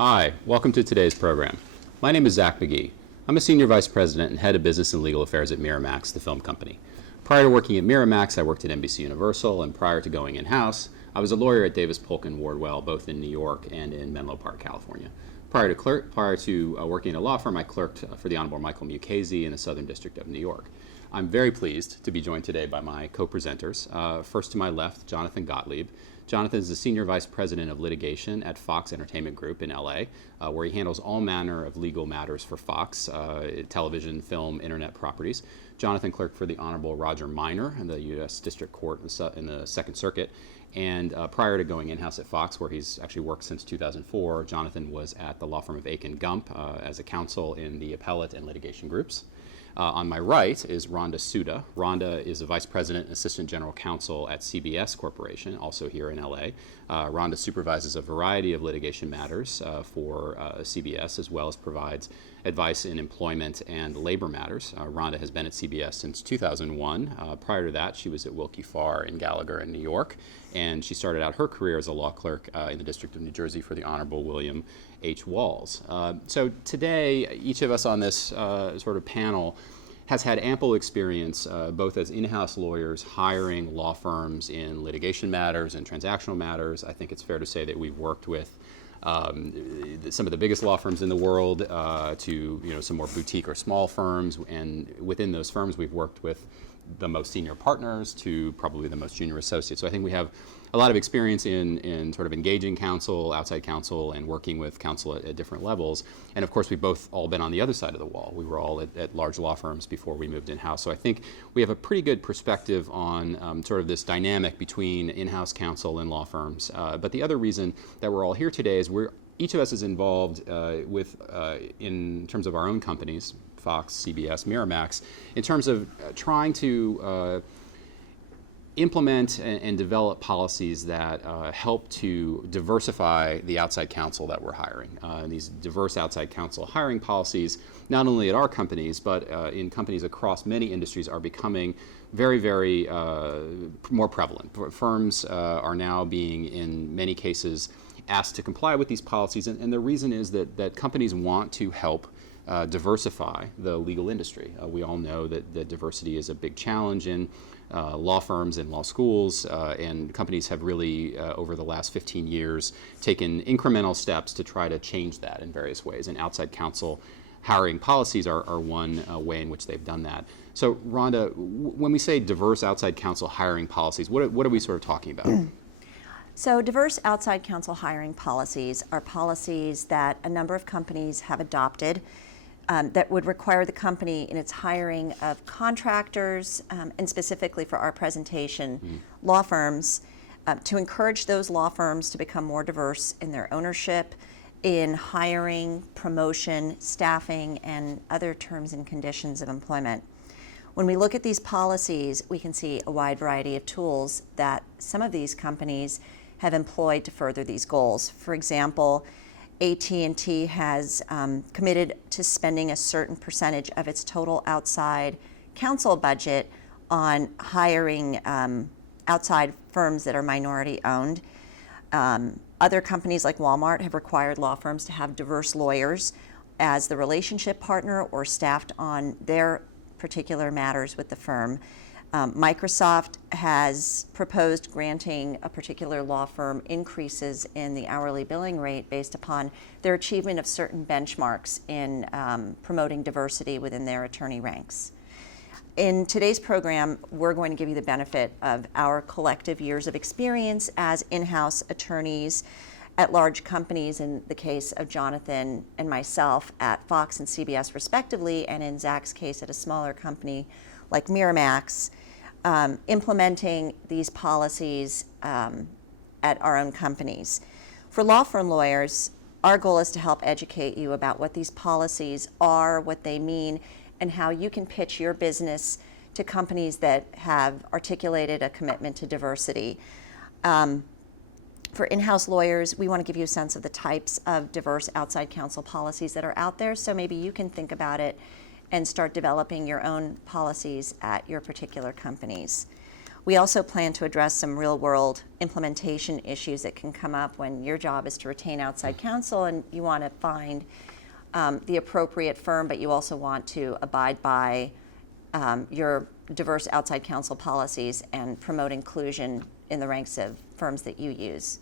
Hi, welcome to today's program. My name is Zach McGee. I'm a Senior Vice President and Head of Business and Legal Affairs at Miramax, the film company. Prior to working at Miramax, I worked at NBC Universal, and prior to going in-house, I was a lawyer at Davis Polk & Wardwell, both in New York and in Menlo Park, California. Prior to working at a law firm, I clerked for the Honorable Michael Mukasey in the Southern District of New York. I'm very pleased to be joined today by my co-presenters. First to my left, Jonathan Gottlieb. Jonathan is the Senior Vice President of Litigation at Fox Entertainment Group in LA, where he handles all manner of legal matters for Fox, television, film, internet properties. Jonathan clerked for the Honorable Roger Minor in the U.S. District Court in the Second Circuit. And prior to going in-house at Fox, where he's actually worked since 2004, Jonathan was at the law firm of Aiken Gump as a counsel in the appellate and litigation groups. On my right is Randa Soudah. Randa is a Vice President and Assistant General Counsel at CBS Corporation, also here in LA. Randa supervises a variety of litigation matters for CBS, as well as provides advice in employment and labor matters. Randa has been at CBS since 2001. Prior to that, she was at Wilkie Farr in Gallagher in New York, and she started out her career as a law clerk in the District of New Jersey for the Honorable William H. Walls. So today, each of us on this sort of panel has had ample experience both as in-house lawyers hiring law firms in litigation matters and transactional matters. I think it's fair to say that we've worked with some of the biggest law firms in the world to some more boutique or small firms, and within those firms we've worked with the most senior partners to probably the most junior associates. So I think we have a lot of experience in sort of engaging counsel, outside counsel, and working with counsel at different levels. And of course, we've both all been on the other side of the wall. We were all at large law firms before we moved in-house. So I think we have a pretty good perspective on sort of this dynamic between in-house counsel and law firms. But the other reason that we're all here today is each of us is involved in terms of our own companies, Fox, CBS, Miramax, in terms of trying to implement and develop policies that help to diversify the outside counsel that we're hiring. These diverse outside counsel hiring policies, not only at our companies, but in companies across many industries, are becoming very, very more prevalent. Firms are now being, in many cases, asked to comply with these policies, and the reason is that companies want to help diversify the legal industry. We all know that diversity is a big challenge in law firms and law schools, and companies have really, over the last 15 years, taken incremental steps to try to change that in various ways, and outside counsel hiring policies are one way in which they've done that. So, Randa, when we say diverse outside counsel hiring policies, what are we sort of talking about? So diverse outside counsel hiring policies are policies that a number of companies have adopted that would require the company in its hiring of contractors, and specifically for our presentation, law firms, to encourage those law firms to become more diverse in their ownership, in hiring, promotion, staffing, and other terms and conditions of employment. When we look at these policies, we can see a wide variety of tools that some of these companies have employed to further these goals. For example, AT&T has committed to spending a certain percentage of its total outside counsel budget on hiring outside firms that are minority owned. Other companies like Walmart have required law firms to have diverse lawyers as the relationship partner or staffed on their particular matters with the firm. Microsoft has proposed granting a particular law firm increases in the hourly billing rate based upon their achievement of certain benchmarks in promoting diversity within their attorney ranks. In today's program, we're going to give you the benefit of our collective years of experience as in-house attorneys at large companies, in the case of Jonathan and myself at Fox and CBS respectively, and in Zach's case at a smaller company like Miramax, implementing these policies at our own companies. For law firm lawyers, our goal is to help educate you about what these policies are, what they mean, and how you can pitch your business to companies that have articulated a commitment to diversity. For in-house lawyers, we want to give you a sense of the types of diverse outside counsel policies that are out there, so maybe you can think about it and start developing your own policies at your particular companies. We also plan to address some real-world implementation issues that can come up when your job is to retain outside counsel and you want to find the appropriate firm, but you also want to abide by your diverse outside counsel policies and promote inclusion in the ranks of firms that you use.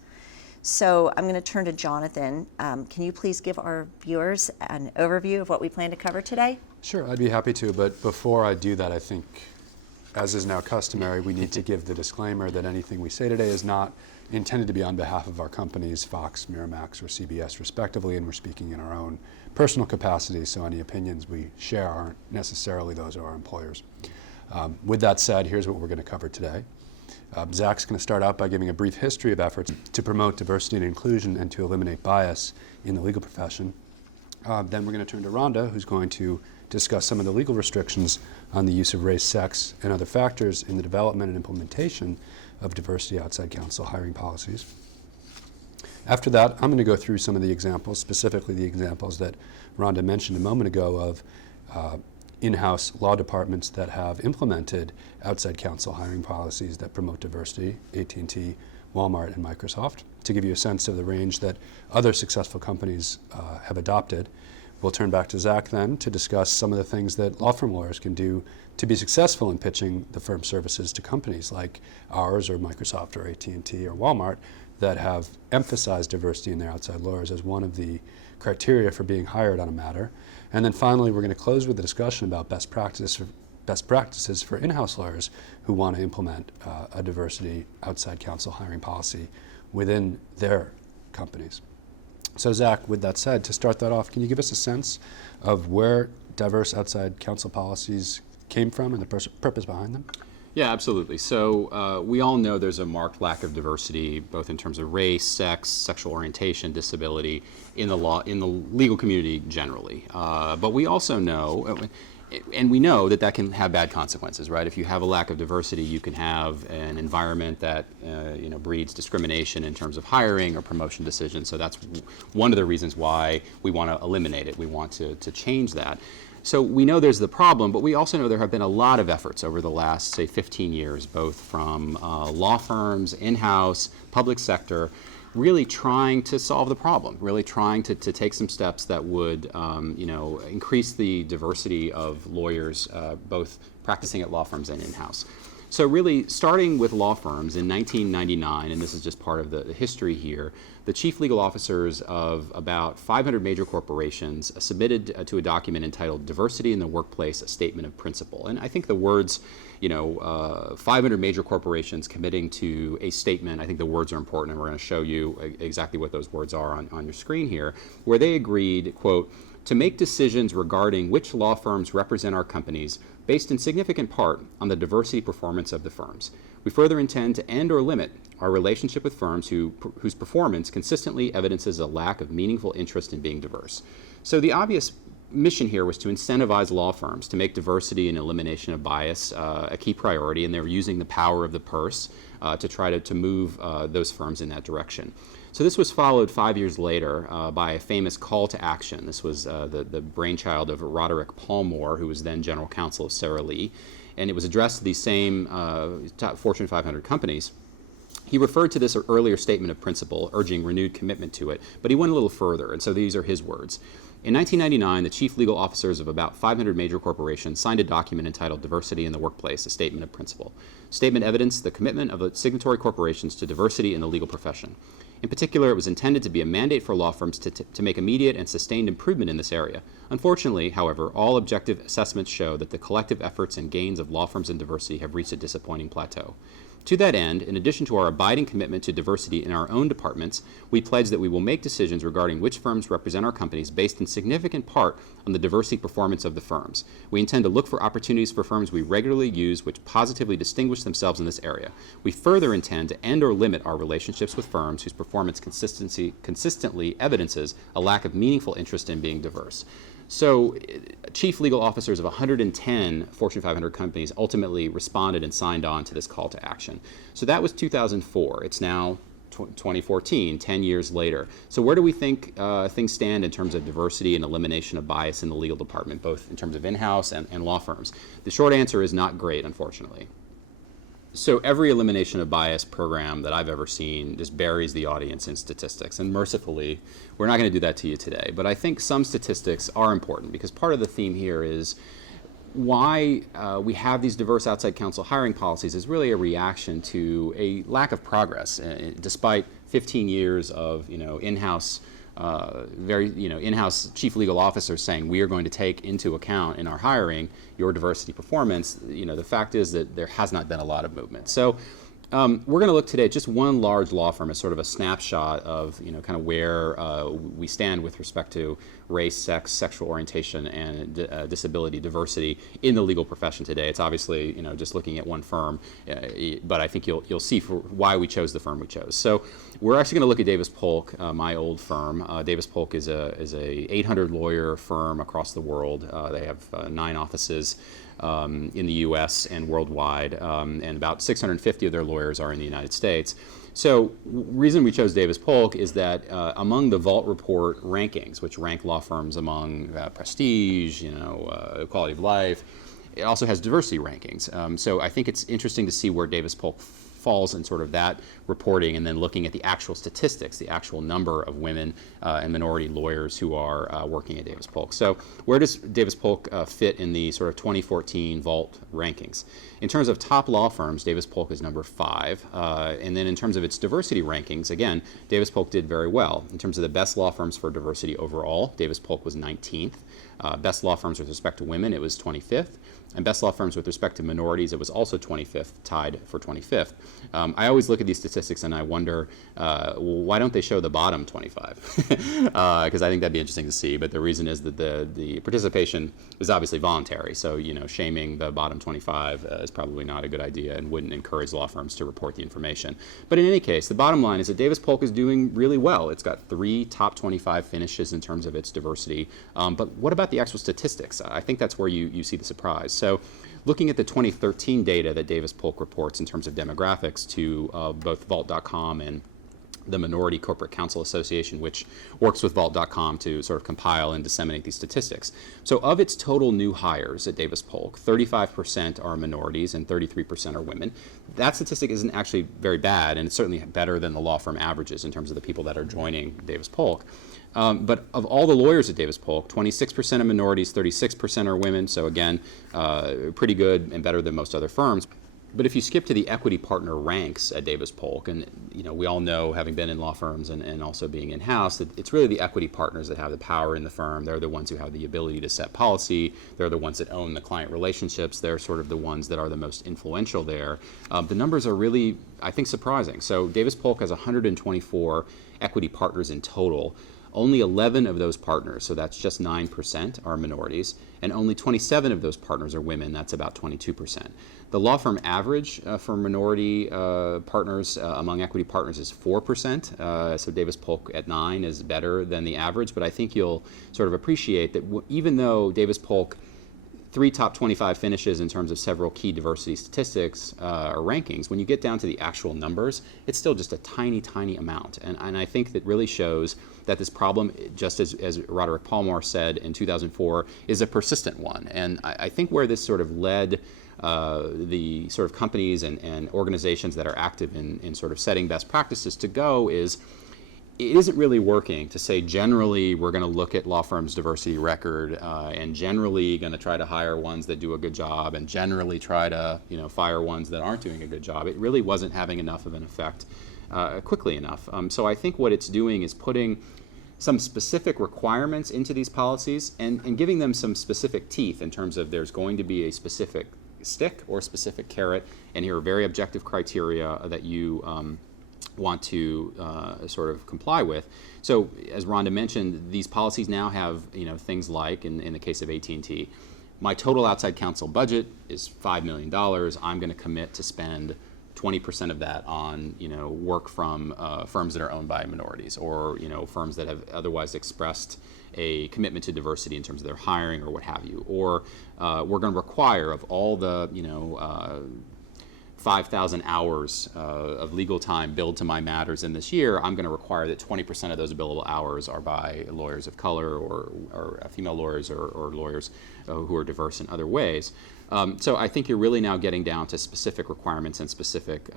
So I'm going to turn to Jonathan. Can you please give our viewers an overview of what we plan to cover today? Sure, I'd be happy to, but before I do that, I think, as is now customary, we need to give the disclaimer that anything we say today is not intended to be on behalf of our companies, Fox, Miramax, or CBS, respectively, and we're speaking in our own personal capacity, so any opinions we share aren't necessarily those of our employers. With that said, here's what we're going to cover today. Zach's going to start out by giving a brief history of efforts to promote diversity and inclusion and to eliminate bias in the legal profession. Then we're going to turn to Randa, who's going to discuss some of the legal restrictions on the use of race, sex, and other factors in the development and implementation of diversity outside counsel hiring policies. After that, I'm going to go through some of the examples, specifically the examples that Randa mentioned a moment ago of in-house law departments that have implemented outside counsel hiring policies that promote diversity, AT&T, Walmart, and Microsoft, to give you a sense of the range that other successful companies have adopted. We'll turn back to Zach then to discuss some of the things that law firm lawyers can do to be successful in pitching the firm's services to companies like ours or Microsoft or AT&T or Walmart that have emphasized diversity in their outside lawyers as one of the criteria for being hired on a matter. And then finally, we're going to close with a discussion about best practices for in-house lawyers who want to implement a diversity outside counsel hiring policy within their companies. So Zach, with that said, to start that off, can you give us a sense of where diverse outside counsel policies came from and the purpose behind them? Yeah, absolutely. So we all know there's a marked lack of diversity, both in terms of race, sex, sexual orientation, disability, in the legal community generally. But we also know, and we know that can have bad consequences, right? If you have a lack of diversity, you can have an environment that breeds discrimination in terms of hiring or promotion decisions. So that's one of the reasons why we want to eliminate it. We want to change that. So we know there's the problem, but we also know there have been a lot of efforts over the last, say, 15 years, both from law firms, in-house, public sector, really trying to solve the problem, really trying to take some steps that would increase the diversity of lawyers, both practicing at law firms and in-house. So really, starting with law firms in 1999, and this is just part of the history here, the chief legal officers of about 500 major corporations submitted to a document entitled Diversity in the Workplace, a Statement of Principle. And I think the words, 500 major corporations committing to a statement, I think the words are important, and we're going to show you exactly what those words are on your screen here, where they agreed, quote, to make decisions regarding which law firms represent our companies based in significant part on the diversity performance of the firms. We further intend to end or limit our relationship with firms whose performance consistently evidences a lack of meaningful interest in being diverse. So the obvious mission here was to incentivize law firms to make diversity and elimination of bias a key priority, and they were using the power of the purse to try to move those firms in that direction. So this was followed 5 years later by a famous call to action. This was the brainchild of Roderick Palmore, who was then general counsel of Sara Lee, and it was addressed to these same top Fortune 500 companies. He referred to this earlier statement of principle, urging renewed commitment to it, but he went a little further, and so these are his words. In 1999, the chief legal officers of about 500 major corporations signed a document entitled Diversity in the Workplace, a Statement of Principle. Statement evidenced the commitment of the signatory corporations to diversity in the legal profession. In particular, it was intended to be a mandate for law firms to make immediate and sustained improvement in this area. Unfortunately, however, all objective assessments show that the collective efforts and gains of law firms in diversity have reached a disappointing plateau. To that end, in addition to our abiding commitment to diversity in our own departments, we pledge that we will make decisions regarding which firms represent our companies based in significant part on the diversity performance of the firms. We intend to look for opportunities for firms we regularly use which positively distinguish themselves in this area. We further intend to end or limit our relationships with firms whose performance consistently evidences a lack of meaningful interest in being diverse. So chief legal officers of 110 Fortune 500 companies ultimately responded and signed on to this call to action. So that was 2004. It's now 2014, 10 years later. So where do we think things stand in terms of diversity and elimination of bias in the legal department, both in terms of in-house and law firms? The short answer is not great, unfortunately. So every elimination of bias program that I've ever seen just buries the audience in statistics. And mercifully, we're not going to do that to you today. But I think some statistics are important because part of the theme here is why we have these diverse outside counsel hiring policies is really a reaction to a lack of progress, despite 15 years of in-house in-house chief legal officers saying we are going to take into account in our hiring your diversity performance. The fact is that there has not been a lot of movement. So we're going to look today at just one large law firm as sort of a snapshot of kind of where we stand with respect to race, sex, sexual orientation, and disability diversity in the legal profession today. It's obviously just looking at one firm, but I think you'll see why we chose the firm we chose. So we're actually going to look at Davis Polk, my old firm. Davis Polk is a 800 lawyer firm across the world. They have 9 offices in the U.S. and worldwide, and about 650 of their lawyers are in the United States. So reason we chose Davis Polk is that among the Vault Report rankings, which rank law firms among prestige, quality of life, it also has diversity rankings. So I think it's interesting to see where Davis Polk falls in sort of that reporting, and then looking at the actual statistics, the actual number of women and minority lawyers who are working at Davis Polk. So where does Davis Polk fit in the sort of 2014 Vault rankings? In terms of top law firms, Davis Polk is number 5. And then in terms of its diversity rankings, again, Davis Polk did very well. In terms of the best law firms for diversity overall, Davis Polk was 19th. Best law firms with respect to women, it was 25th. And best law firms with respect to minorities, it was also 25th, tied for 25th. I always look at these statistics and I wonder, why don't they show the bottom 25? Because I think that'd be interesting to see. But the reason is that the participation is obviously voluntary. So, shaming the bottom 25 is probably not a good idea and wouldn't encourage law firms to report the information. But in any case, the bottom line is that Davis Polk is doing really well. It's got 3 top 25 finishes in terms of its diversity. But what about the actual statistics? I think that's where you see the surprise. So looking at the 2013 data that Davis Polk reports in terms of demographics to both Vault.com and the Minority Corporate Counsel Association, which works with Vault.com to sort of compile and disseminate these statistics. So of its total new hires at Davis Polk, 35% are minorities and 33% are women. That statistic isn't actually very bad, and it's certainly better than the law firm averages in terms of the people that are joining Davis Polk. But of all the lawyers at Davis Polk, 26% are minorities, 36% are women. So again, pretty good and better than most other firms. But if you skip to the equity partner ranks at Davis Polk, and we all know, having been in law firms and also being in-house, that it's really the equity partners that have the power in the firm. They're the ones who have the ability to set policy. They're the ones that own the client relationships. They're sort of the ones that are the most influential there. The numbers are really, I think, surprising. So Davis Polk has 124 equity partners in total. Only 11 of those partners, so that's just 9%, are minorities, and only 27 of those partners are women. That's about 22%. The law firm average for minority partners among equity partners is 4%, so Davis Polk at 9 is better than the average, but I think you'll sort of appreciate that even though Davis Polk 3 top 25 finishes in terms of several key diversity statistics or rankings, when you get down to the actual numbers, it's still just a tiny, tiny amount. And I think that really shows that this problem, just as Roderick Palmore said in 2004, is a persistent one. And I think where this sort of led the sort of companies and organizations that are active in sort of setting best practices to go is, it isn't really working to say generally we're going to look at law firms' diversity record and generally going to try to hire ones that do a good job and generally try to fire ones that aren't doing a good job. It really wasn't having enough of an effect quickly enough. So I think what it's doing is putting some specific requirements into these policies and giving them some specific teeth in terms of there's going to be a specific stick or specific carrot, and here are very objective criteria that you want to sort of comply with. So as Randa mentioned, these policies now have things like, in the case of AT&T, my total outside counsel budget is $5 million. I'm going to commit to spend 20% of that on work from firms that are owned by minorities, or firms that have otherwise expressed a commitment to diversity in terms of their hiring or what have you. Or we're going to require of all the 5,000 hours of legal time billed to my matters in this year, I'm going to require that 20% of those billable hours are by lawyers of color or female lawyers or lawyers who are diverse in other ways. So I think you're really now getting down to specific requirements and specific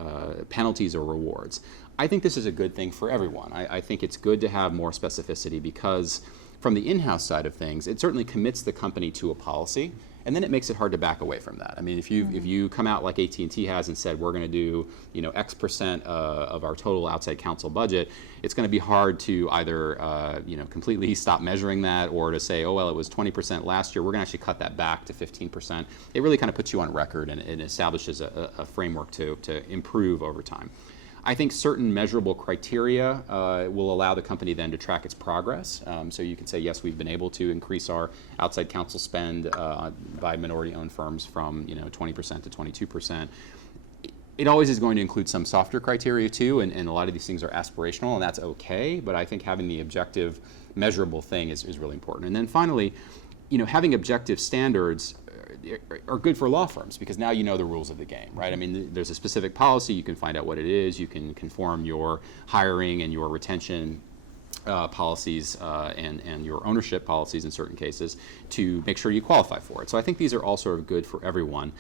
penalties or rewards. I think this is a good thing for everyone. I think it's good to have more specificity because from the in-house side of things, it certainly commits the company to a policy, and then it makes it hard to back away from that. I mean, if you come out like AT&T has and said we're going to do X% of our total outside counsel budget, it's going to be hard to either completely stop measuring that or to say, oh well, it was 20% last year. We're going to actually cut that back to 15%. It really kind of puts you on record and it establishes a framework to improve over time. I think certain measurable criteria will allow the company then to track its progress. So you can say, yes, we've been able to increase our outside counsel spend by minority-owned firms from 20% to 22%. It always is going to include some softer criteria too, and a lot of these things are aspirational, and that's okay. But I think having the objective, measurable thing is really important. And then finally, having objective standards are good for law firms because now you know the rules of the game, right? I mean, there's a specific policy, you can find out what it is, you can conform your hiring and your retention policies and your ownership policies in certain cases to make sure you qualify for it. So I think these are all sort of good for everyone.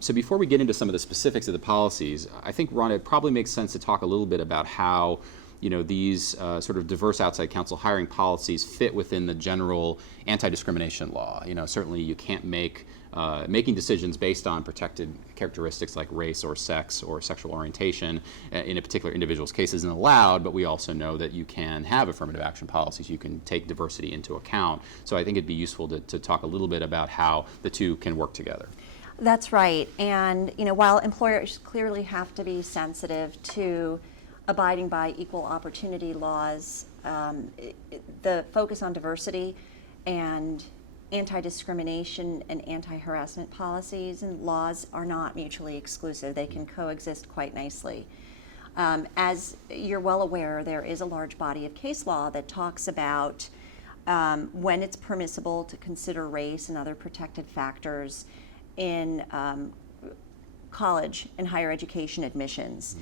So before we get into some of the specifics of the policies, I think, Randa, it probably makes sense to talk a little bit about how these sort of diverse outside counsel hiring policies fit within the general anti-discrimination law. Certainly you can't making decisions based on protected characteristics like race or sex or sexual orientation in a particular individual's case isn't allowed, but we also know that you can have affirmative action policies. You can take diversity into account. So I think it'd be useful to talk a little bit about how the two can work together. That's right. And while employers clearly have to be sensitive to abiding by equal opportunity laws, the focus on diversity and anti-discrimination and anti-harassment policies and laws are not mutually exclusive. They can coexist quite nicely. As you're well aware, there is a large body of case law that talks about when it's permissible to consider race and other protected factors in college and higher education admissions.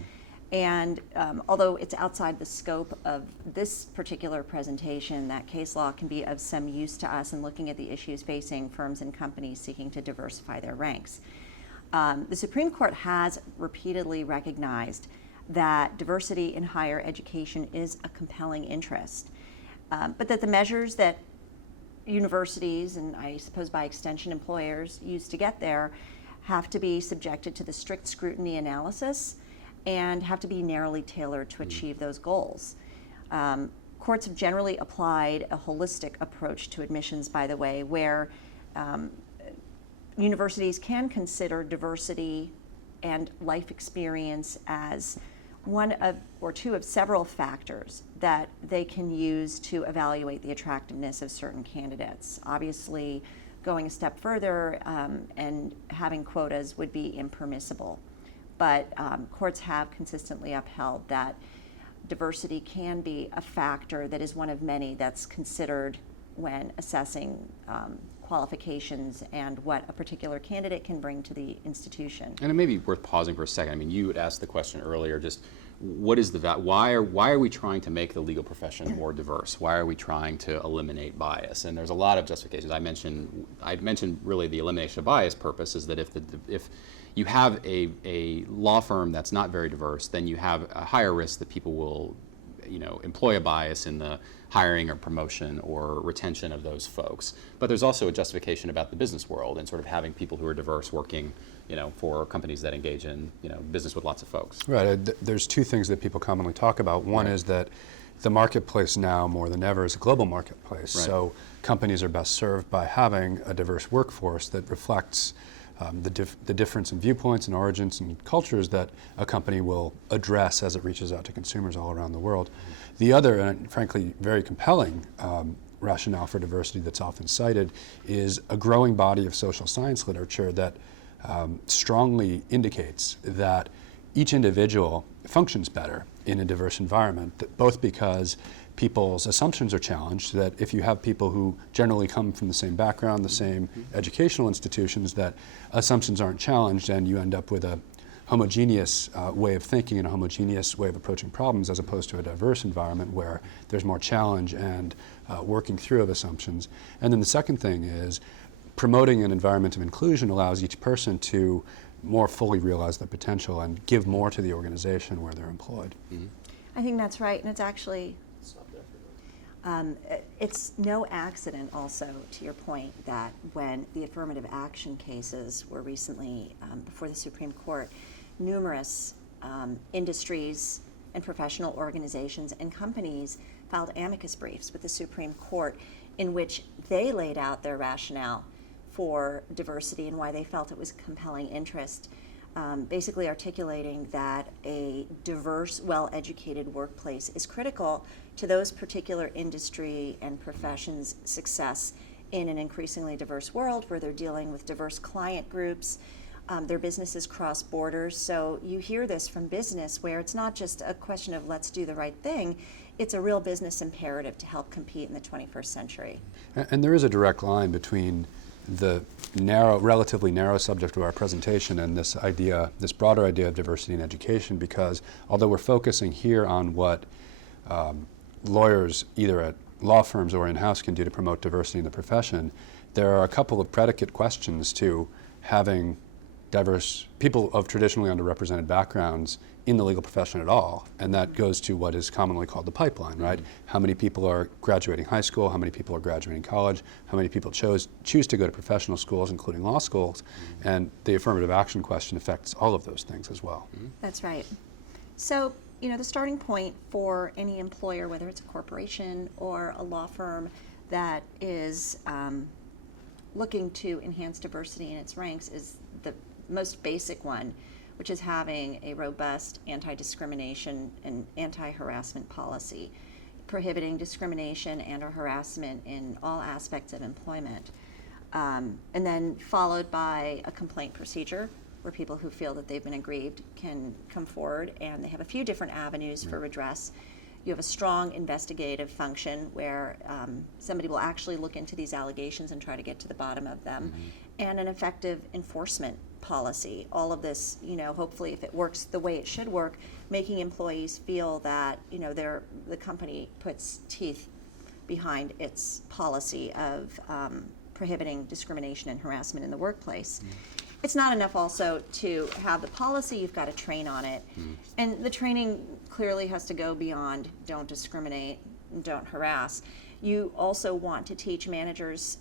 And although it's outside the scope of this particular presentation, that case law can be of some use to us in looking at the issues facing firms and companies seeking to diversify their ranks. The Supreme Court has repeatedly recognized that diversity in higher education is a compelling interest, but that the measures that universities, and I suppose by extension employers, use to get there have to be subjected to the strict scrutiny analysis and have to be narrowly tailored to achieve those goals. Courts have generally applied a holistic approach to admissions, by the way, where universities can consider diversity and life experience as one of or two of several factors that they can use to evaluate the attractiveness of certain candidates. Obviously, going a step further and having quotas would be impermissible. But courts have consistently upheld that diversity can be a factor that is one of many that's considered when assessing qualifications and what a particular candidate can bring to the institution. And it may be worth pausing for a second. I mean, you had asked the question earlier, just what is why are we trying to make the legal profession more diverse? Why are we trying to eliminate bias? And there's a lot of justifications. I mentioned really the elimination of bias purpose is that if you have a law firm that's not very diverse, then you have a higher risk that people will employ a bias in the hiring or promotion or retention of those folks. But there's also a justification about the business world and sort of having people who are diverse working for companies that engage in business with lots of folks. Right. There's two things that people commonly talk about. One is that the marketplace now more than ever is a global marketplace. Right. So companies are best served by having a diverse workforce that reflects the difference in viewpoints and origins and cultures that a company will address as it reaches out to consumers all around the world. The other, and frankly very compelling rationale for diversity that's often cited is a growing body of social science literature that strongly indicates that each individual functions better in a diverse environment, both because people's assumptions are challenged, that if you have people who generally come from the same background, the same educational institutions, that assumptions aren't challenged and you end up with a homogeneous way of thinking and a homogeneous way of approaching problems as opposed to a diverse environment where there's more challenge and working through of assumptions. And then the second thing is promoting an environment of inclusion allows each person to more fully realize their potential and give more to the organization where they're employed. I think that's right, and it's actually, it's no accident also, to your point, that when the affirmative action cases were recently before the Supreme Court, numerous industries and professional organizations and companies filed amicus briefs with the Supreme Court in which they laid out their rationale for diversity and why they felt it was a compelling interest, basically articulating that a diverse, well-educated workplace is critical to those particular industry and professions' success in an increasingly diverse world where they're dealing with diverse client groups. Their businesses cross borders, so you hear this from business where it's not just a question of let's do the right thing, it's a real business imperative to help compete in the 21st century. And there is a direct line between the relatively narrow subject of our presentation and this broader idea of diversity in education, because although we're focusing here on what lawyers either at law firms or in-house can do to promote diversity in the profession, there are a couple of predicate questions to having diverse people of traditionally underrepresented backgrounds in the legal profession at all, and that goes to what is commonly called the pipeline, right? How many people are graduating high school, how many people are graduating college, how many people choose to go to professional schools, including law schools, and the affirmative action question affects all of those things as well. That's right. So, the starting point for any employer, whether it's a corporation or a law firm that is looking to enhance diversity in its ranks, is the most basic one, which is having a robust anti-discrimination and anti-harassment policy, prohibiting discrimination and or harassment in all aspects of employment. And then followed by a complaint procedure where people who feel that they've been aggrieved can come forward, and they have a few different avenues for redress. You have a strong investigative function where somebody will actually look into these allegations and try to get to the bottom of them, and an effective enforcement policy. All of this, hopefully if it works the way it should work, making employees feel that, the company puts teeth behind its policy of prohibiting discrimination and harassment in the workplace. It's not enough also to have the policy, you've got to train on it. And the training clearly has to go beyond don't discriminate, don't harass. You also want to teach managers,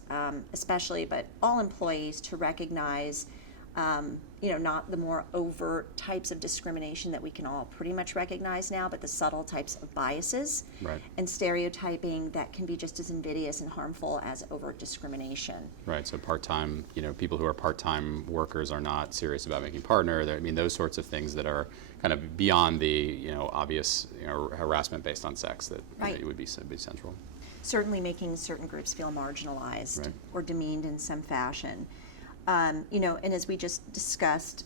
especially, but all employees, to recognize not the more overt types of discrimination that we can all pretty much recognize now, but the subtle types of biases and stereotyping that can be just as invidious and harmful as overt discrimination. Right, so part-time, people who are part-time workers are not serious about making partner. Those sorts of things that are kind of beyond the, obvious, harassment based on sex that would be central. Certainly making certain groups feel marginalized or demeaned in some fashion. And as we just discussed,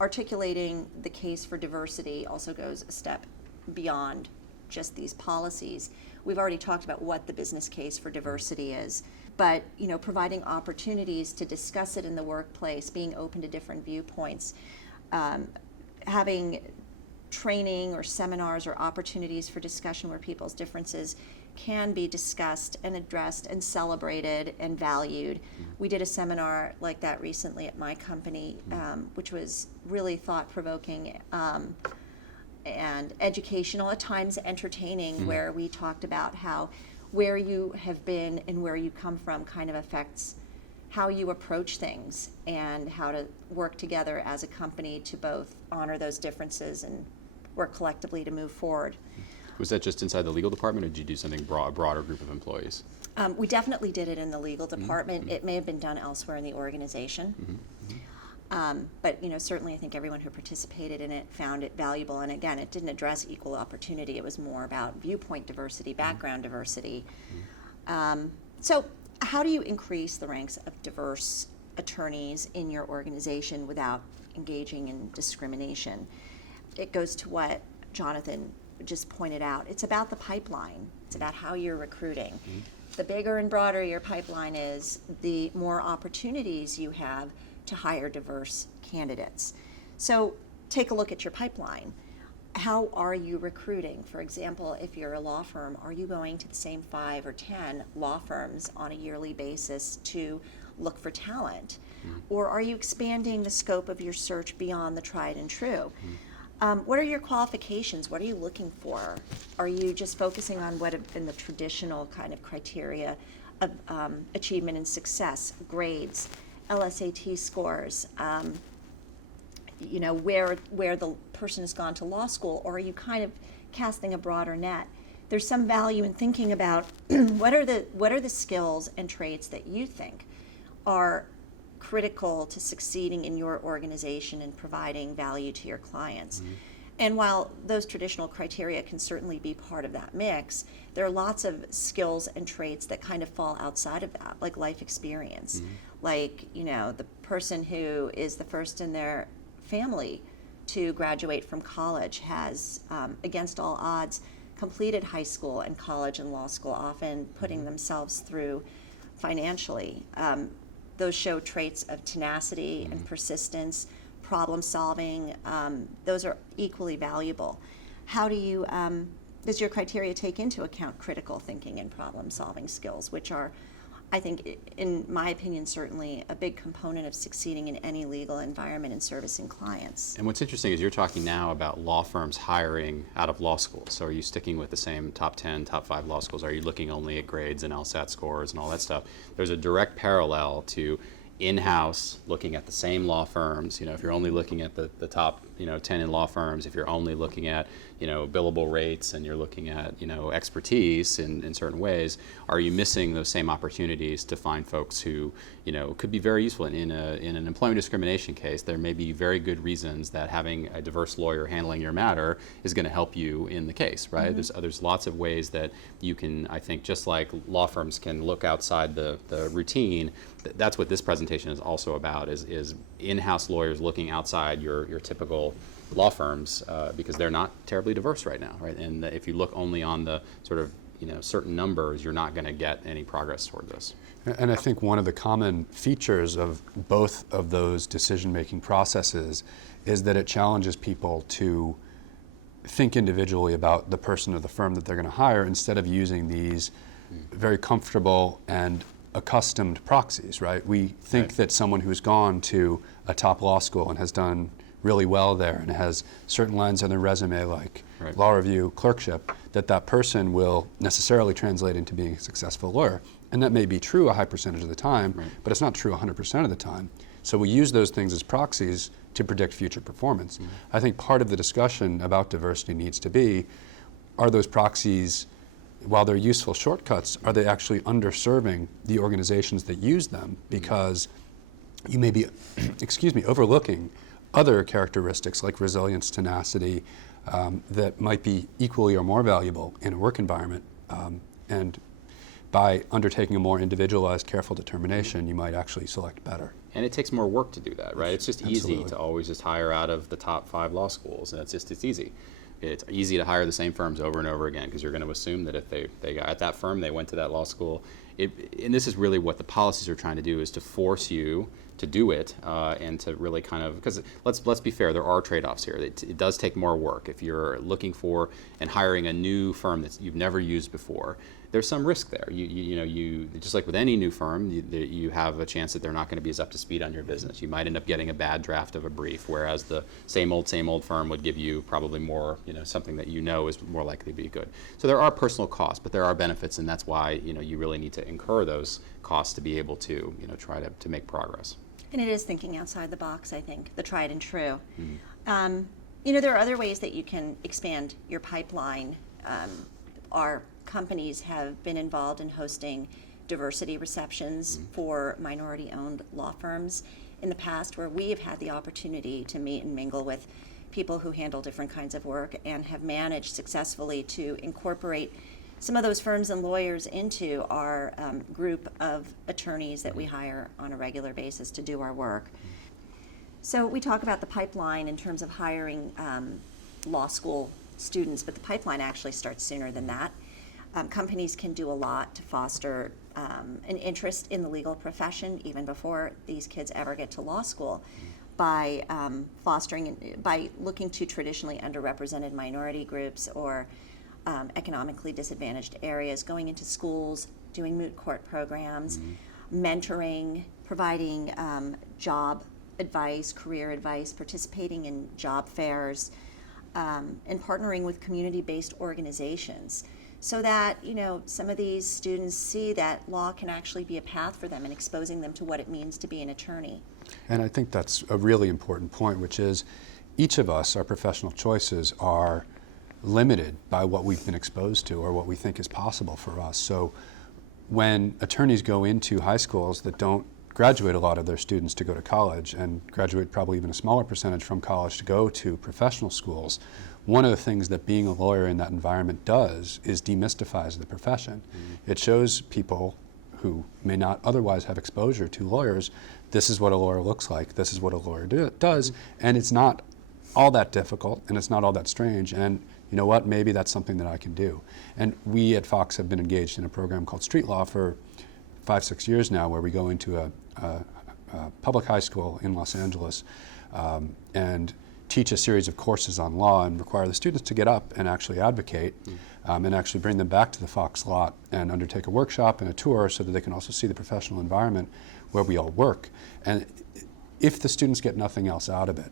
articulating the case for diversity also goes a step beyond just these policies. We've already talked about what the business case for diversity is, but providing opportunities to discuss it in the workplace, being open to different viewpoints, having training or seminars or opportunities for discussion where people's differences can be discussed and addressed and celebrated and valued. We did a seminar like that recently at my company, which was really thought-provoking and educational, at times entertaining, where we talked about how where you have been and where you come from kind of affects how you approach things and how to work together as a company to both honor those differences and work collectively to move forward. Was that just inside the legal department, or did you do something a broader group of employees? We definitely did it in the legal department. It may have been done elsewhere in the organization. But certainly I think everyone who participated in it found it valuable. And again, it didn't address equal opportunity. It was more about viewpoint diversity, background diversity. So how do you increase the ranks of diverse attorneys in your organization without engaging in discrimination? It goes to what Jonathan just pointed out. It's about the pipeline. It's about how you're recruiting. The bigger and broader your pipeline is, the more opportunities you have to hire diverse candidates. So take a look at your pipeline. How are you recruiting? For example, if you're a law firm, are you going to the same 5 or 10 law firms on a yearly basis to look for talent? Or are you expanding the scope of your search beyond the tried and true? What are your qualifications? What are you looking for? Are you just focusing on what have been the traditional kind of criteria of achievement and success, grades, LSAT scores, where the person has gone to law school, or are you kind of casting a broader net? There's some value in thinking about what are the skills and traits that you think are critical to succeeding in your organization and providing value to your clients. And while those traditional criteria can certainly be part of that mix, there are lots of skills and traits that kind of fall outside of that, like life experience. Like, the person who is the first in their family to graduate from college has, against all odds, completed high school and college and law school, often putting themselves through financially. Those show traits of tenacity and persistence, problem solving. Those are equally valuable. How do you, does your criteria take into account critical thinking and problem solving skills, which are, I think, in my opinion, certainly a big component of succeeding in any legal environment and servicing clients? And what's interesting is you're talking now about law firms hiring out of law schools. So are you sticking with the same top 10, top 5 law schools? Are you looking only at grades and LSAT scores and all that stuff? There's a direct parallel to in-house looking at the same law firms. If you're only looking at the top 10 in law firms, if you're only looking at billable rates and you're looking at expertise in certain ways, are you missing those same opportunities to find folks who could be very useful in an employment discrimination case? There may be very good reasons that having a diverse lawyer handling your matter is going to help you in the case, right? There's lots of ways that you can, I think, just like law firms can look outside the routine. That's what this presentation is also about, is in-house lawyers looking outside your typical law firms, because they're not terribly diverse right now, right? And if you look only on the sort of certain numbers, you're not going to get any progress toward this. And I think one of the common features of both of those decision-making processes is that it challenges people to think individually about the person or the firm that they're going to hire, instead of using these very comfortable and accustomed proxies, right? We think that someone who's gone to a top law school and has done really well there and has certain lines on their resume like law review, clerkship, that person will necessarily translate into being a successful lawyer. And that may be true a high percentage of the time, but it's not true 100% of the time. So we use those things as proxies to predict future performance. I think part of the discussion about diversity needs to be, are those proxies, while they're useful shortcuts, are they actually underserving the organizations that use them? Because you may be, overlooking other characteristics like resilience, tenacity, that might be equally or more valuable in a work environment. And by undertaking a more individualized, careful determination, you might actually select better. And it takes more work to do that, right? It's just easy Absolutely. to always just hire out of the top 5 law schools. And it's easy. It's easy to hire the same firms over and over again, because you're going to assume that if they got at that firm, they went to that law school. And this is really what the policies are trying to do, is to force you to do it, and to really kind of, because let's be fair, there are trade-offs here. It does take more work. If you're looking for and hiring a new firm that you've never used before, there's some risk there. You just like with any new firm, you have a chance that they're not going to be as up to speed on your business. You might end up getting a bad draft of a brief, whereas the same old firm would give you probably more, something that is more likely to be good. So there are personal costs, but there are benefits, and that's why you really need to incur those costs to be able to try to make progress. And it is thinking outside the box, I think, the tried and true. There are other ways that you can expand your pipeline. Our companies have been involved in hosting diversity receptions for minority-owned law firms in the past, where we have had the opportunity to meet and mingle with people who handle different kinds of work and have managed successfully to incorporate some of those firms and lawyers into our group of attorneys that we hire on a regular basis to do our work. So we talk about the pipeline in terms of hiring law school students, but the pipeline actually starts sooner than that. Companies can do a lot to foster an interest in the legal profession even before these kids ever get to law school, by by looking to traditionally underrepresented minority groups or economically disadvantaged areas, going into schools, doing moot court programs, mentoring, providing job advice, career advice, participating in job fairs, and partnering with community-based organizations, so that some of these students see that law can actually be a path for them, and exposing them to what it means to be an attorney. And I think that's a really important point, which is each of us, our professional choices are limited by what we've been exposed to or what we think is possible for us. So when attorneys go into high schools that don't graduate a lot of their students to go to college, and graduate probably even a smaller percentage from college to go to professional schools, one of the things that being a lawyer in that environment does is demystifies the profession. It shows people who may not otherwise have exposure to lawyers, this is what a lawyer looks like, this is what a lawyer does, and it's not all that difficult, and it's not all that strange, and you know what, maybe that's something that I can do. And we at Fox have been engaged in a program called Street Law for 5-6 years now, where we go into a public high school in Los Angeles and teach a series of courses on law and require the students to get up and actually advocate and actually bring them back to the Fox lot and undertake a workshop and a tour so that they can also see the professional environment where we all work. And if the students get nothing else out of it,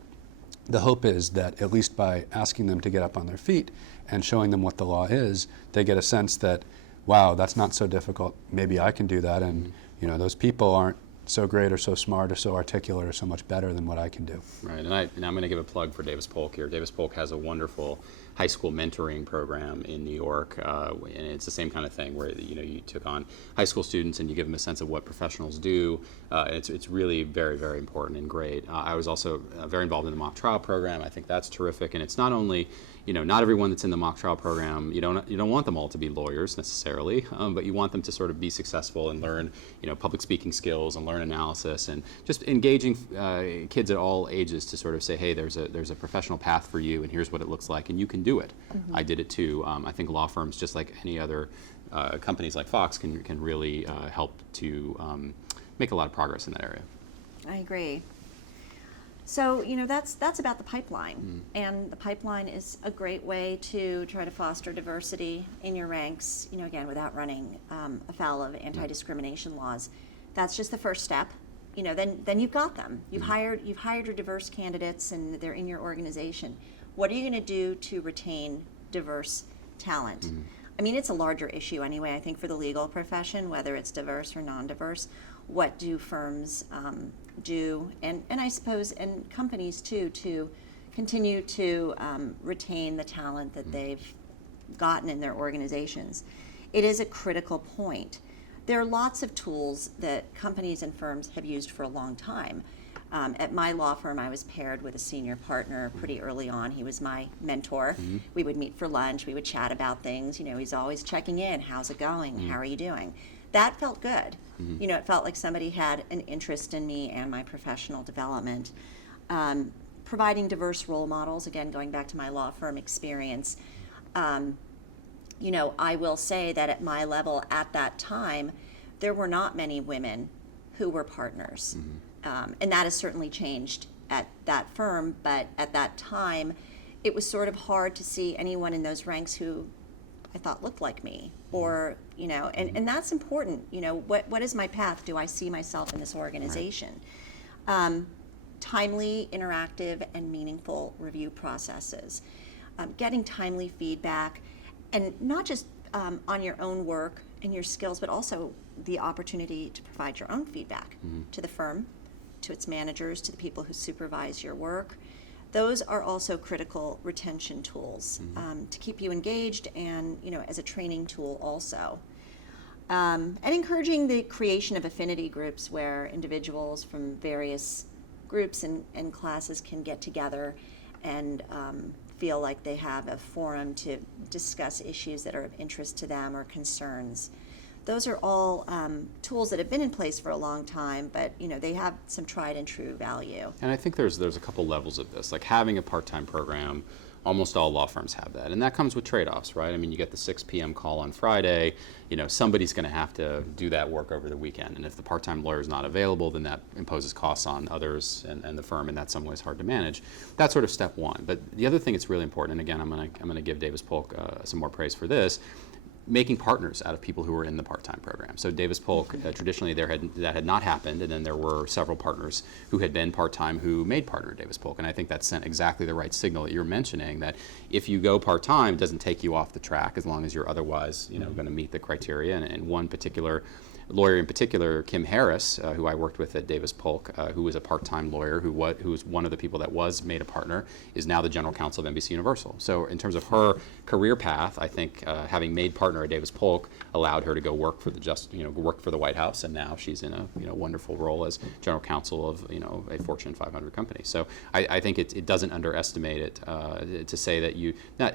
the hope is that at least by asking them to get up on their feet and showing them what the law is, they get a sense that, wow, that's not so difficult, maybe I can do that, and those people aren't so great or so smart or so articulate or so much better than what I can do. Right, and I'm going to give a plug for Davis Polk here. Davis Polk has a wonderful high school mentoring program in New York, and it's the same kind of thing where you took on high school students and you give them a sense of what professionals do. It's really very, very important and great. I was also very involved in the mock trial program. I think that's terrific, and it's not only not everyone that's in the mock trial program, you don't want them all to be lawyers necessarily, but you want them to sort of be successful and learn, public speaking skills and learn analysis, and just engaging kids at all ages to sort of say, hey, there's a professional path for you, and here's what it looks like, and you can do it. I did it too. I think law firms, just like any other companies like Fox, can really help to make a lot of progress in that area. I agree. So, that's about the pipeline. And the pipeline is a great way to try to foster diversity in your ranks, again, without running afoul of anti-discrimination laws. That's just the first step. Then you've got them. You've hired your diverse candidates, and they're in your organization. What are you going to do to retain diverse talent? I mean, it's a larger issue anyway, I think, for the legal profession, whether it's diverse or non-diverse. What do firms do, and I suppose, and companies too, to continue to retain the talent that they've gotten in their organizations? It is a critical point. There are lots of tools that companies and firms have used for a long time. At my law firm, I was paired with a senior partner pretty early on. He was my mentor. We would meet for lunch. We would chat about things. He's always checking in. How's it going? How are you doing? That felt good. It felt like somebody had an interest in me and my professional development. Providing diverse role models, again, going back to my law firm experience, I will say that at my level at that time, there were not many women who were partners. And that has certainly changed at that firm, but at that time, it was sort of hard to see anyone in those ranks who I thought looked like me, or, and that's important. What is my path? Do I see myself in this organization? Right. Timely, interactive, and meaningful review processes. Getting timely feedback, and not just on your own work and your skills, but also the opportunity to provide your own feedback to the firm, to its managers, to the people who supervise your work. Those are also critical retention tools to keep you engaged, and as a training tool also. And encouraging the creation of affinity groups where individuals from various groups and classes can get together and feel like they have a forum to discuss issues that are of interest to them or concerns. Those are all tools that have been in place for a long time, but they have some tried and true value. And I think there's a couple levels of this. Like having a part-time program, almost all law firms have that, and that comes with trade-offs, right? I mean, you get the 6 p.m. call on Friday. Somebody's going to have to do that work over the weekend, and if the part-time lawyer is not available, then that imposes costs on others and the firm, and that's some ways hard to manage. That's sort of step one. But the other thing that's really important, and again, I'm going to give Davis Polk some more praise for this. making partners out of people who were in the part-time program. So Davis Polk, traditionally that had not happened, and then there were several partners who had been part-time who made partner at Davis Polk, and I think that sent exactly the right signal that you're mentioning, that if you go part-time, it doesn't take you off the track as long as you're otherwise, going to meet the criteria. And one particular lawyer in particular, Kim Harris, who I worked with at Davis Polk, who was a part-time lawyer, who was one of the people that was made a partner, is now the general counsel of NBC Universal. So in terms of her career path, I think having made partner at Davis Polk allowed her to go work for the White House, and now she's in a wonderful role as general counsel of a Fortune 500 company. So I think it doesn't underestimate it to say that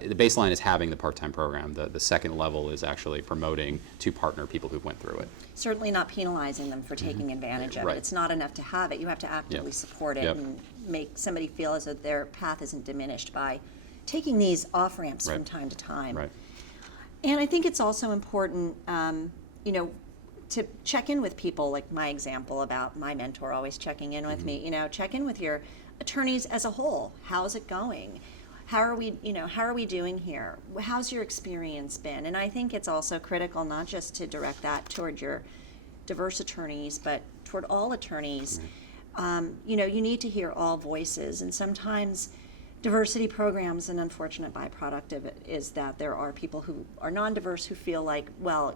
the baseline is having the part-time program. The second level is actually promoting to partner people who went through it. Certainly not penalizing them for taking advantage of Right. it. It's not enough to have it. You have to actively support it and make somebody feel as though their path isn't diminished by taking these off-ramps from time to time. Right. And I think it's also important, to check in with people, like my example about my mentor always checking in with me. Check in with your attorneys as a whole. How's it going? How are we doing here? How's your experience been? And I think it's also critical not just to direct that toward your diverse attorneys, but toward all attorneys. You need to hear all voices, and sometimes diversity programs, an unfortunate byproduct of it is that there are people who are non-diverse who feel like, well,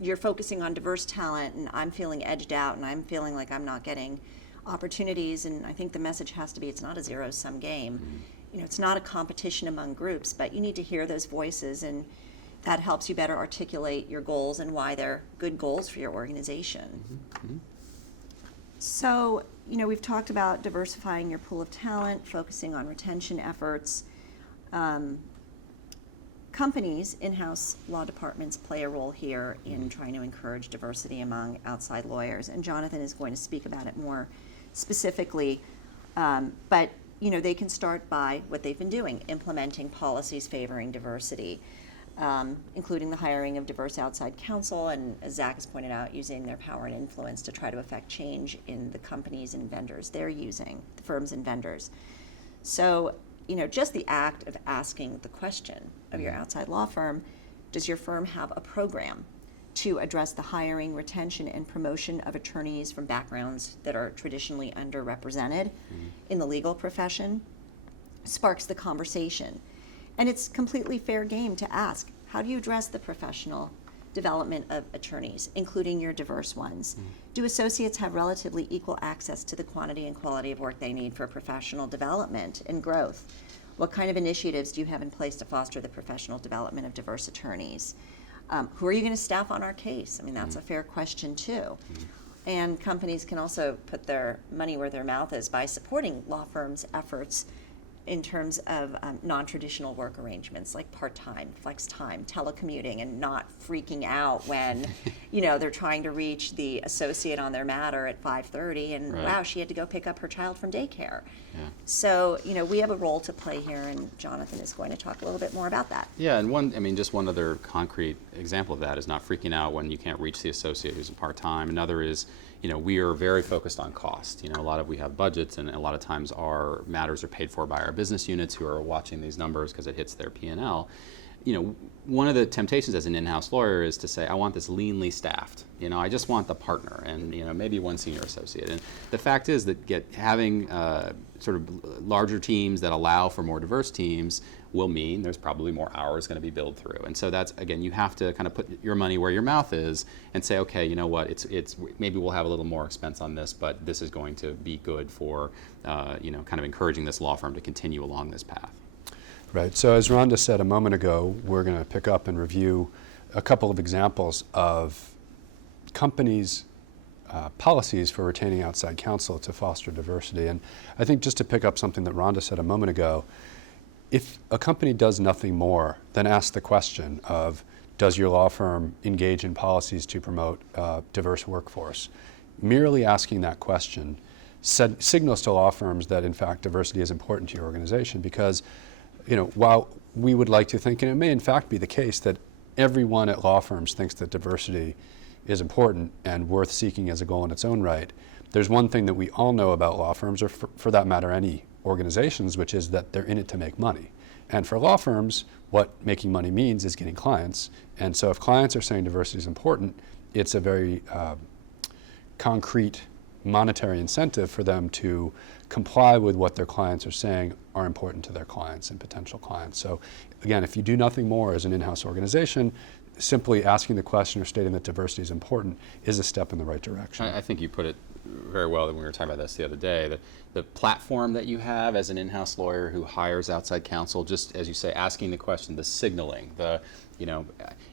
you're focusing on diverse talent and I'm feeling edged out and I'm feeling like I'm not getting opportunities. And I think the message has to be, it's not a zero-sum game. It's not a competition among groups, but you need to hear those voices, and that helps you better articulate your goals and why they're good goals for your organization. So, we've talked about diversifying your pool of talent, focusing on retention efforts. Companies, in-house law departments play a role here in trying to encourage diversity among outside lawyers, and Jonathan is going to speak about it more specifically. But they can start by what they've been doing, implementing policies favoring diversity, including the hiring of diverse outside counsel, and as Zach has pointed out, using their power and influence to try to affect change in the companies and vendors they're using, the firms and vendors. So, just the act of asking the question of your outside law firm, does your firm have a program to address the hiring, retention, and promotion of attorneys from backgrounds that are traditionally underrepresented in the legal profession, sparks the conversation. And it's completely fair game to ask, how do you address the professional development of attorneys, including your diverse ones? Do associates have relatively equal access to the quantity and quality of work they need for professional development and growth? What kind of initiatives do you have in place to foster the professional development of diverse attorneys? Who are you going to staff on our case? I mean, that's a fair question too. And companies can also put their money where their mouth is by supporting law firms' efforts in terms of non-traditional work arrangements like part-time, flex time, telecommuting, and not freaking out when they're trying to reach the associate on their matter at 5:30 and wow, she had to go pick up her child from daycare. So we have a role to play here, and Jonathan is going to talk a little bit more about that. Yeah, and just one other concrete example of that is not freaking out when you can't reach the associate who's part-time. Another is, we are very focused on cost. We have budgets, and a lot of times our matters are paid for by our business units who are watching these numbers because it hits their P&L. One of the temptations as an in-house lawyer is to say, I want this leanly staffed. I just want the partner and maybe one senior associate. And the fact is that having sort of larger teams that allow for more diverse teams will mean there's probably more hours going to be billed through. And so that's, again, you have to kind of put your money where your mouth is and say, okay, you know what, it's maybe we'll have a little more expense on this, but this is going to be good for kind of encouraging this law firm to continue along this path. Right. So as Randa said a moment ago, we're going to pick up and review a couple of examples of companies' policies for retaining outside counsel to foster diversity. And I think just to pick up something that Randa said a moment ago, if a company does nothing more than ask the question of, does your law firm engage in policies to promote diverse workforce? Merely asking that question signals to law firms that, in fact, diversity is important to your organization, because while we would like to think, and it may in fact be the case, that everyone at law firms thinks that diversity is important and worth seeking as a goal in its own right, there's one thing that we all know about law firms, or for that matter any organizations, which is that they're in it to make money. And for law firms, what making money means is getting clients. And so if clients are saying diversity is important, it's a very concrete monetary incentive for them to comply with what their clients are saying are important to their clients and potential clients. So again, if you do nothing more as an in-house organization, simply asking the question or stating that diversity is important is a step in the right direction. I think you put it very well when we were talking about this the other day. The platform that you have as an in-house lawyer who hires outside counsel, just as you say, asking the question, the signaling,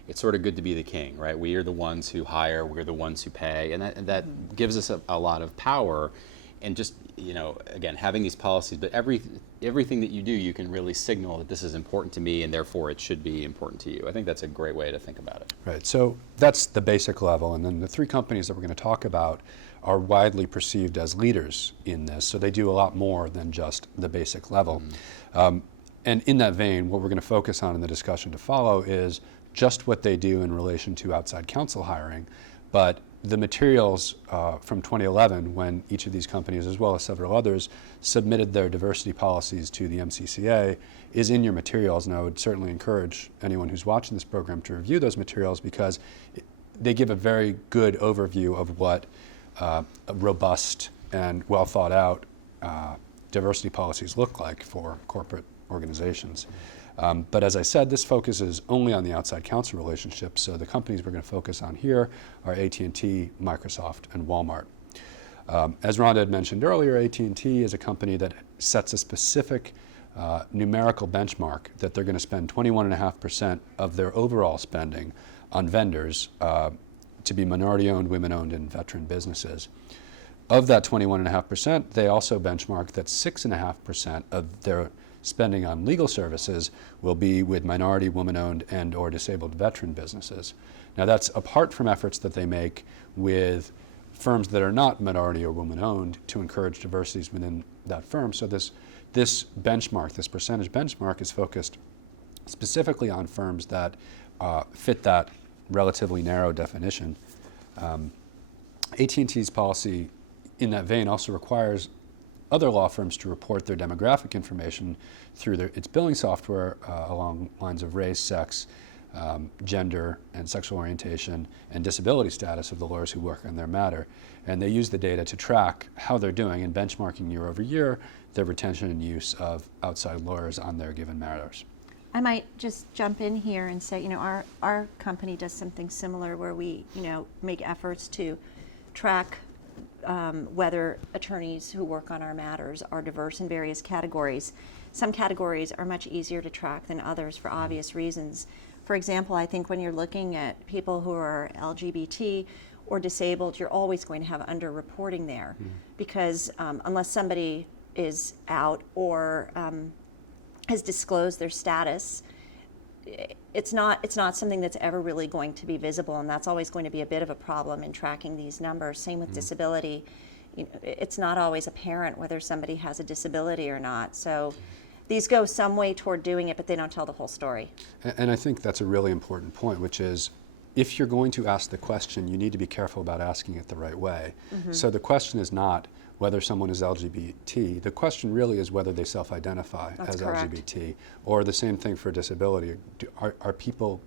it's sort of good to be the king, right? We are the ones who hire, we're the ones who pay, and that gives us a lot of power. And just, again, having these policies, but everything that you do, you can really signal that this is important to me and therefore it should be important to you. I think that's a great way to think about it. Right, so that's the basic level. And then the three companies that we're going to talk about are widely perceived as leaders in this. So they do a lot more than just the basic level. And in that vein, what we're going to focus on in the discussion to follow is just what they do in relation to outside counsel hiring. But the materials from 2011, when each of these companies, as well as several others, submitted their diversity policies to the MCCA, is in your materials. And I would certainly encourage anyone who's watching this program to review those materials, because they give a very good overview of what a robust and well thought out diversity policies look like for corporate organizations. But as I said, this focuses only on the outside counsel relationship. So the companies we're going to focus on here are AT&T, Microsoft, and Walmart. As Randa had mentioned earlier, AT&T is a company that sets a specific numerical benchmark that they're going to spend 21.5% of their overall spending on vendors to be minority-owned, women-owned, and veteran businesses. Of that 21.5%, they also benchmark that 6.5% of their spending on legal services will be with minority, woman-owned, and or disabled veteran businesses. Now that's apart from efforts that they make with firms that are not minority or woman-owned to encourage diversities within that firm. So this benchmark, this percentage benchmark, is focused specifically on firms that fit that relatively narrow definition. AT&T's policy in that vein also requires other law firms to report their demographic information through its billing software along lines of race, sex, gender, and sexual orientation, and disability status of the lawyers who work on their matter. And they use the data to track how they're doing in benchmarking year over year their retention and use of outside lawyers on their given matters. I might just jump in here and say, our company does something similar where we, make efforts to track whether attorneys who work on our matters are diverse in various categories. Some categories are much easier to track than others for obvious reasons. For example, I think when you're looking at people who are LGBT or disabled, you're always going to have underreporting there, because unless somebody is out or has disclosed their status, it's not something that's ever really going to be visible, and that's always going to be a bit of a problem in tracking these numbers. Same with disability. It's not always apparent whether somebody has a disability or not. So these go some way toward doing it, but they don't tell the whole story. And I think that's a really important point, which is if you're going to ask the question, you need to be careful about asking it the right way. So the question is not whether someone is LGBT. The question really is whether they self-identify as correct. LGBT, or the same thing for disability. Are people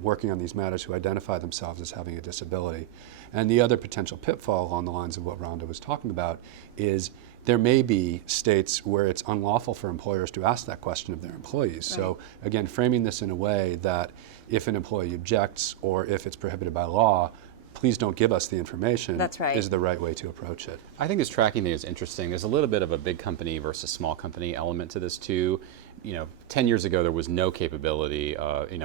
working on these matters who identify themselves as having a disability? And the other potential pitfall along the lines of what Randa was talking about is there may be states where it's unlawful for employers to ask that question of their employees. Right. So again, framing this in a way that if an employee objects or if it's prohibited by law, please don't give us the information. That's right. Is the right way to approach it. I think this tracking thing is interesting. There's a little bit of a big company versus small company element to this too. 10 years ago there was no capability.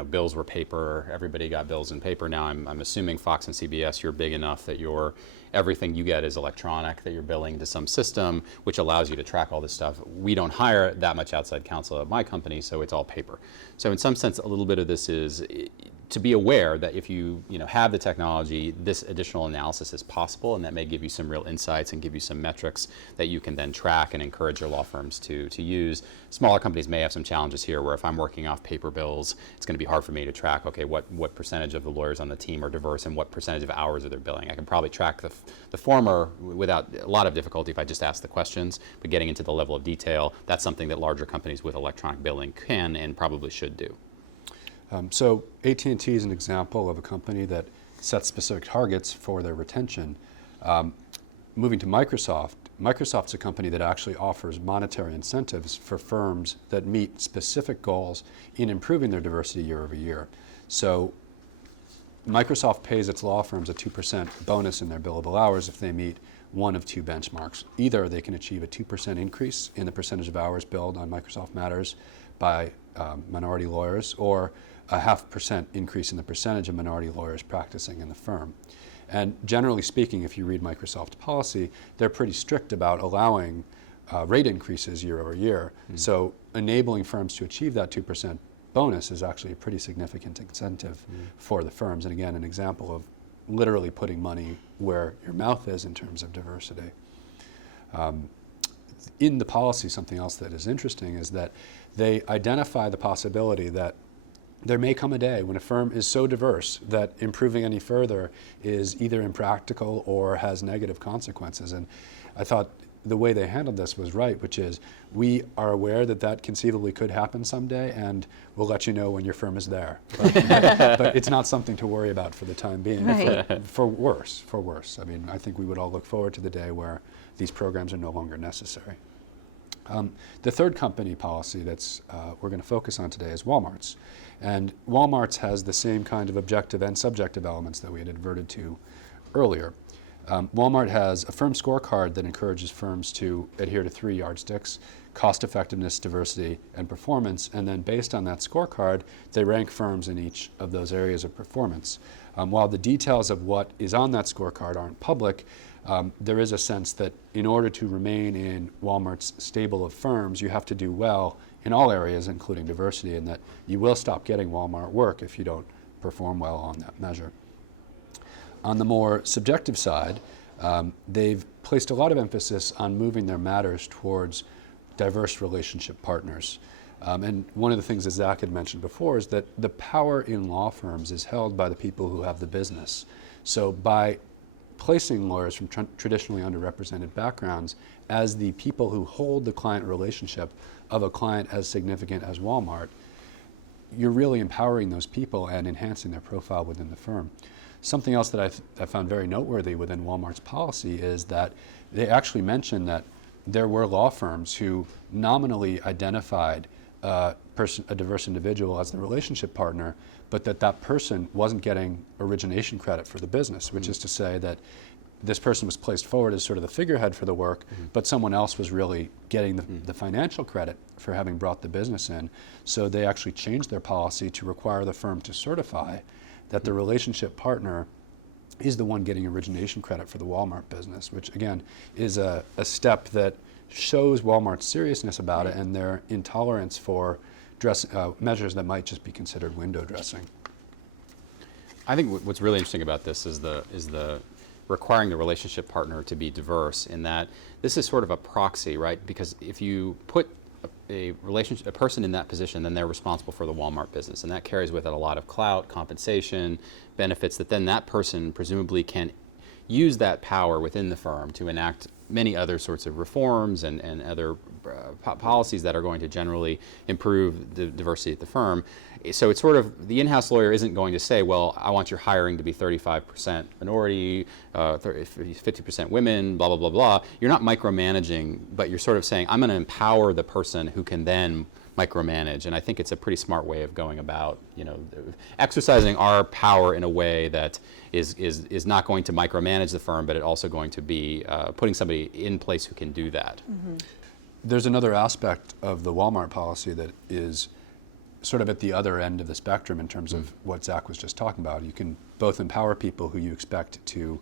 Bills were paper. Everybody got bills in paper. Now I'm assuming Fox and CBS, you're big enough that everything you get is electronic, that you're billing to some system, which allows you to track all this stuff. We don't hire that much outside counsel at my company, so it's all paper. So in some sense, a little bit of this is to be aware that if you have the technology, this additional analysis is possible, and that may give you some real insights and give you some metrics that you can then track and encourage your law firms to use. Smaller companies may have some challenges here, where if I'm working off paper bills, it's going to be hard for me to track, okay, what percentage of the lawyers on the team are diverse and what percentage of hours are they billing. I can probably track the former without a lot of difficulty if I just ask the questions, but getting into the level of detail, that's something that larger companies with electronic billing can and probably should do. So AT&T is an example of a company that sets specific targets for their retention. Moving to Microsoft, Microsoft's a company that actually offers monetary incentives for firms that meet specific goals in improving their diversity year over year. So Microsoft pays its law firms a 2% bonus in their billable hours if they meet one of two benchmarks. Either they can achieve a 2% increase in the percentage of hours billed on Microsoft Matters by minority lawyers, or a 0.5% increase in the percentage of minority lawyers practicing in the firm. And generally speaking, if you read Microsoft policy, they're pretty strict about allowing rate increases year over year. So enabling firms to achieve that 2% bonus is actually a pretty significant incentive for the firms. And again, an example of literally putting money where your mouth is in terms of diversity. In the policy, something else that is interesting is that they identify the possibility that there may come a day when a firm is so diverse that improving any further is either impractical or has negative consequences. And I thought the way they handled this was right, which is we are aware that that conceivably could happen someday, and we'll let you know when your firm is there. But it's not something to worry about for the time being. Right. For worse. I mean, I think we would all look forward to the day where these programs are no longer necessary. The third company policy that's we're going to focus on today is Walmart's. And Walmart's has the same kind of objective and subjective elements that we had adverted to earlier. Walmart has a firm scorecard that encourages firms to adhere to 3 yardsticks: cost effectiveness, diversity, and performance. And then based on that scorecard, they rank firms in each of those areas of performance. While the details of what is on that scorecard aren't public, there is a sense that in order to remain in Walmart's stable of firms, you have to do well in all areas, including diversity, and that you will stop getting Walmart work if you don't perform well on that measure. On the more subjective side, they've placed a lot of emphasis on moving their matters towards diverse relationship partners. And one of the things that Zach had mentioned before is that the power in law firms is held by the people who have the business. So by placing lawyers from traditionally underrepresented backgrounds as the people who hold the client relationship of a client as significant as Walmart, you're really empowering those people and enhancing their profile within the firm. Something else that I found very noteworthy within Walmart's policy is that they actually mentioned that there were law firms who nominally identified a diverse individual as the relationship partner, but that person wasn't getting origination credit for the business, which is to say that this person was placed forward as sort of the figurehead for the work, but someone else was really getting the financial credit for having brought the business in. So they actually changed their policy to require the firm to certify that the relationship partner is the one getting origination credit for the Walmart business, which again is a step that shows Walmart's seriousness about it and their intolerance for measures that might just be considered window dressing. I think what's really interesting about this is the requiring the relationship partner to be diverse, in that this is sort of a proxy, right? Because if you put a person in that position, then they're responsible for the Walmart business, and that carries with it a lot of clout, compensation, benefits that then that person presumably can use that power within the firm to enact many other sorts of reforms and other policies that are going to generally improve the diversity at the firm. So it's sort of, the in-house lawyer isn't going to say, well, I want your hiring to be 35% minority, 50% women, blah, blah, blah, blah. You're not micromanaging, but you're sort of saying, I'm going to empower the person who can then micromanage. And I think it's a pretty smart way of going about, exercising our power in a way that is not going to micromanage the firm, but it also going to be putting somebody in place who can do that. Mm-hmm. There's another aspect of the Walmart policy that is sort of at the other end of the spectrum in terms of what Zach was just talking about. You can both empower people who you expect to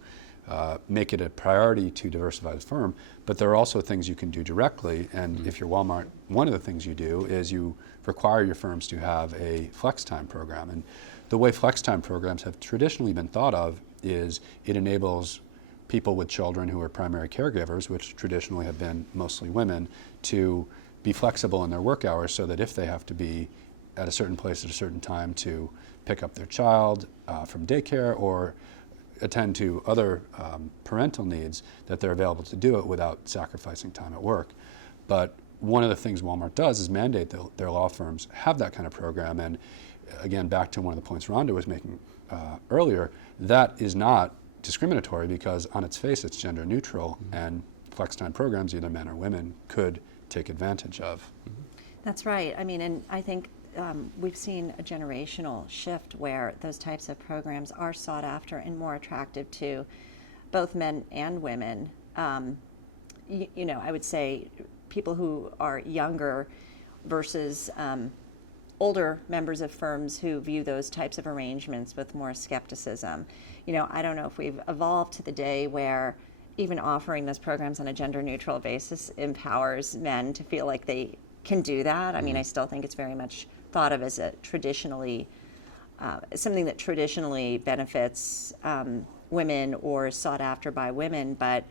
make it a priority to diversify the firm, but there are also things you can do directly. And if you're Walmart, one of the things you do is you require your firms to have a flex time program. And the way flex time programs have traditionally been thought of is it enables people with children who are primary caregivers, which traditionally have been mostly women, to be flexible in their work hours so that if they have to be at a certain place at a certain time to pick up their child from daycare or attend to other parental needs, that they're available to do it without sacrificing time at work. But one of the things Walmart does is mandate that their law firms have that kind of program. And again, back to one of the points Randa was making earlier, that is not discriminatory because on its face it's gender neutral, and flex time programs, either men or women, could take advantage of. That's right. I mean, and I think we've seen a generational shift where those types of programs are sought after and more attractive to both men and women. You know, I would say people who are younger versus older members of firms who view those types of arrangements with more skepticism. You know, I don't know if we've evolved to the day where even offering those programs on a gender neutral basis empowers men to feel like they can do that. I mean, I still think it's very much thought of as a traditionally, something that traditionally benefits women or is sought after by women. But,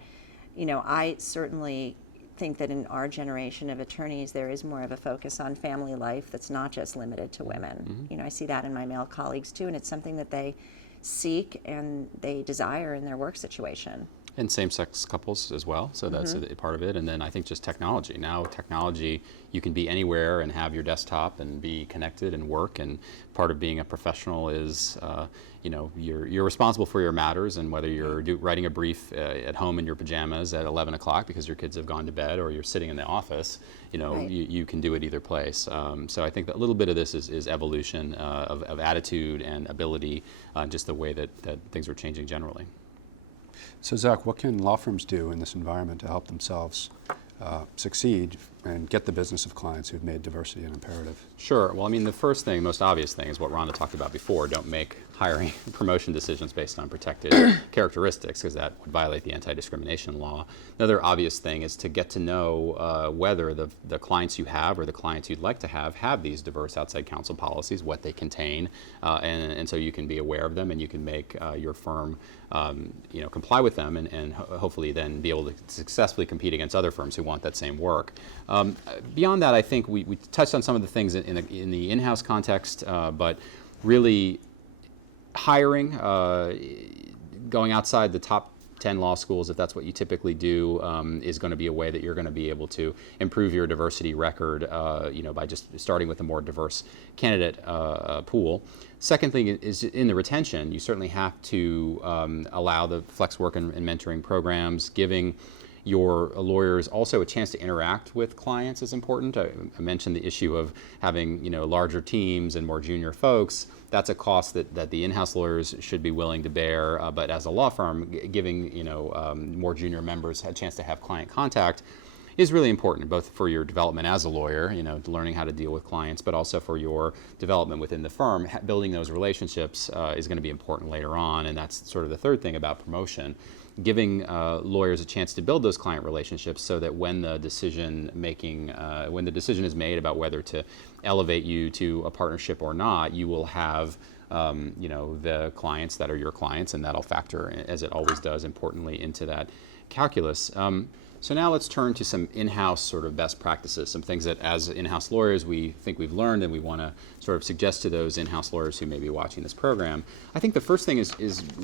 you know, I certainly think that in our generation of attorneys, there is more of a focus on family life that's not just limited to women. You know, I see that in my male colleagues too, and it's something that they seek and they desire in their work situation. And same-sex couples as well, so that's a part of it. And then I think just technology. Now technology, you can be anywhere and have your desktop and be connected and work, and part of being a professional is, you know, you're responsible for your matters, and whether you're writing a brief at home in your pajamas at 11 o'clock because your kids have gone to bed, or you're sitting in the office, you know, Right. you can do it either place. So I think that a little bit of this is evolution of attitude and ability, just the way that things are changing generally. So Zach, what can law firms do in this environment to help themselves succeed and get the business of clients who've made diversity an imperative? Sure. Well, I mean, the first thing, most obvious thing, is what Randa talked about before. Don't make hiring and promotion decisions based on protected characteristics, because that would violate the anti-discrimination law. Another obvious thing is to get to know whether the clients you have or the clients you'd like to have these diverse outside counsel policies, what they contain, and so you can be aware of them and you can make your firm you know, comply with them, and hopefully then be able to successfully compete against other firms who want that same work. Beyond that, I think we touched on some of the things in the in-house context, but really hiring, going outside the top 10 law schools, if that's what you typically do, is going to be a way that you're going to be able to improve your diversity record, you know, by just starting with a more diverse candidate pool. Second thing is in the retention. You certainly have to allow the flex work and mentoring programs. Giving your lawyers also a chance to interact with clients is important. I mentioned the issue of having, you know, larger teams and more junior folks. That's a cost that the in-house lawyers should be willing to bear. But as a law firm, giving, you know, more junior members a chance to have client contact is really important, both for your development as a lawyer, you know, learning how to deal with clients, but also for your development within the firm. Building those relationships is going to be important later on, and that's sort of the third thing about promotion. Giving lawyers a chance to build those client relationships so that when the decision is made about whether to elevate you to a partnership or not, you will have you know, the clients that are your clients, and that'll factor, as it always does, importantly into that calculus. So now let's turn to some in-house sort of best practices, some things that as in-house lawyers we think we've learned and we want to sort of suggest to those in-house lawyers who may be watching this program. I think the first thing is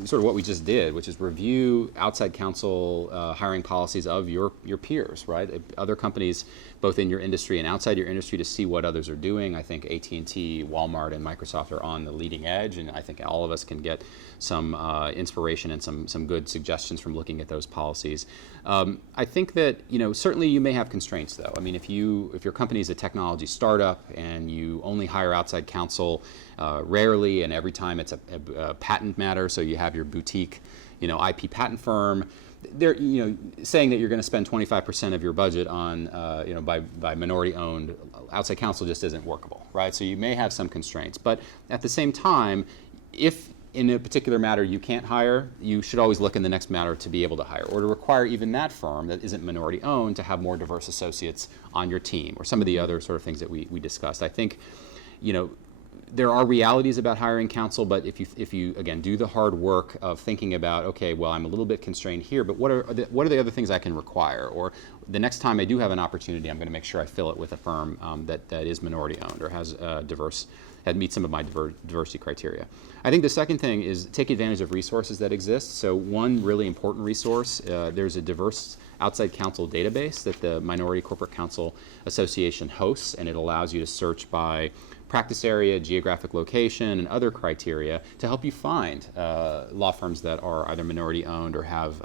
sort of what we just did, which is review outside counsel hiring policies of your peers, right? Other companies, both in your industry and outside your industry, to see what others are doing. I think AT&T, Walmart, and Microsoft are on the leading edge, and I think all of us can get some inspiration and some good suggestions from looking at those policies. I think that, you know, certainly you may have constraints, though. I mean, if your company is a technology startup and you only hire outside counsel rarely, and every time it's a patent matter, so you have your boutique, you know, IP patent firm, they're, you know, saying that you're going to spend 25% of your budget on, you know, by minority-owned outside counsel just isn't workable, right? So you may have some constraints, but at the same time, if in a particular matter you can't hire, you should always look in the next matter to be able to hire, or to require even that firm that isn't minority owned to have more diverse associates on your team, or some of the other sort of things that we discussed. I think, there are realities about hiring counsel, but if you again do the hard work of thinking about, okay, well, I'm a little bit constrained here, but what are the other things I can require, or the next time I do have an opportunity, I'm going to make sure I fill it with a firm that is minority owned or has meets some of my diversity criteria. I think the second thing is take advantage of resources that exist. So one really important resource, there's a diverse outside counsel database that the Minority Corporate Counsel Association hosts, and it allows you to search by practice area, geographic location, and other criteria to help you find law firms that are either minority owned or have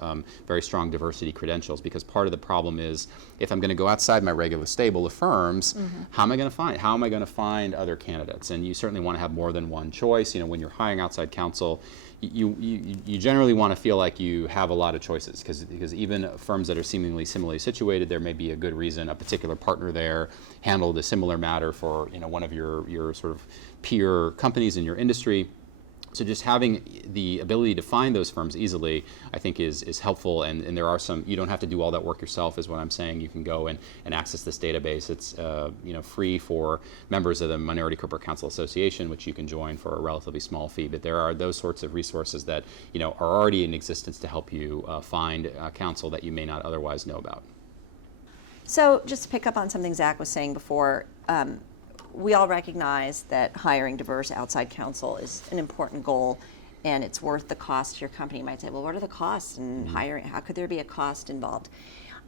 very strong diversity credentials. Because part of the problem is, if I'm going to go outside my regular stable of firms, how am I going to find other candidates? And you certainly want to have more than one choice. When you're hiring outside counsel, you generally want to feel like you have a lot of choices, because even firms that are seemingly similarly situated, there may be a good reason a particular partner there handled a similar matter for one of your sort of peer companies in your industry. So just having the ability to find those firms easily, I think, is helpful. And there are some, you don't have to do all that work yourself, is what I'm saying. You can go and access this database. It's free for members of the Minority Corporate Counsel Association, which you can join for a relatively small fee. But there are those sorts of resources that are already in existence to help you find counsel that you may not otherwise know about. So just to pick up on something Zach was saying before, we all recognize that hiring diverse outside counsel is an important goal, and it's worth the cost to your company. You might say, well, what are the costs in hiring? How could there be a cost involved?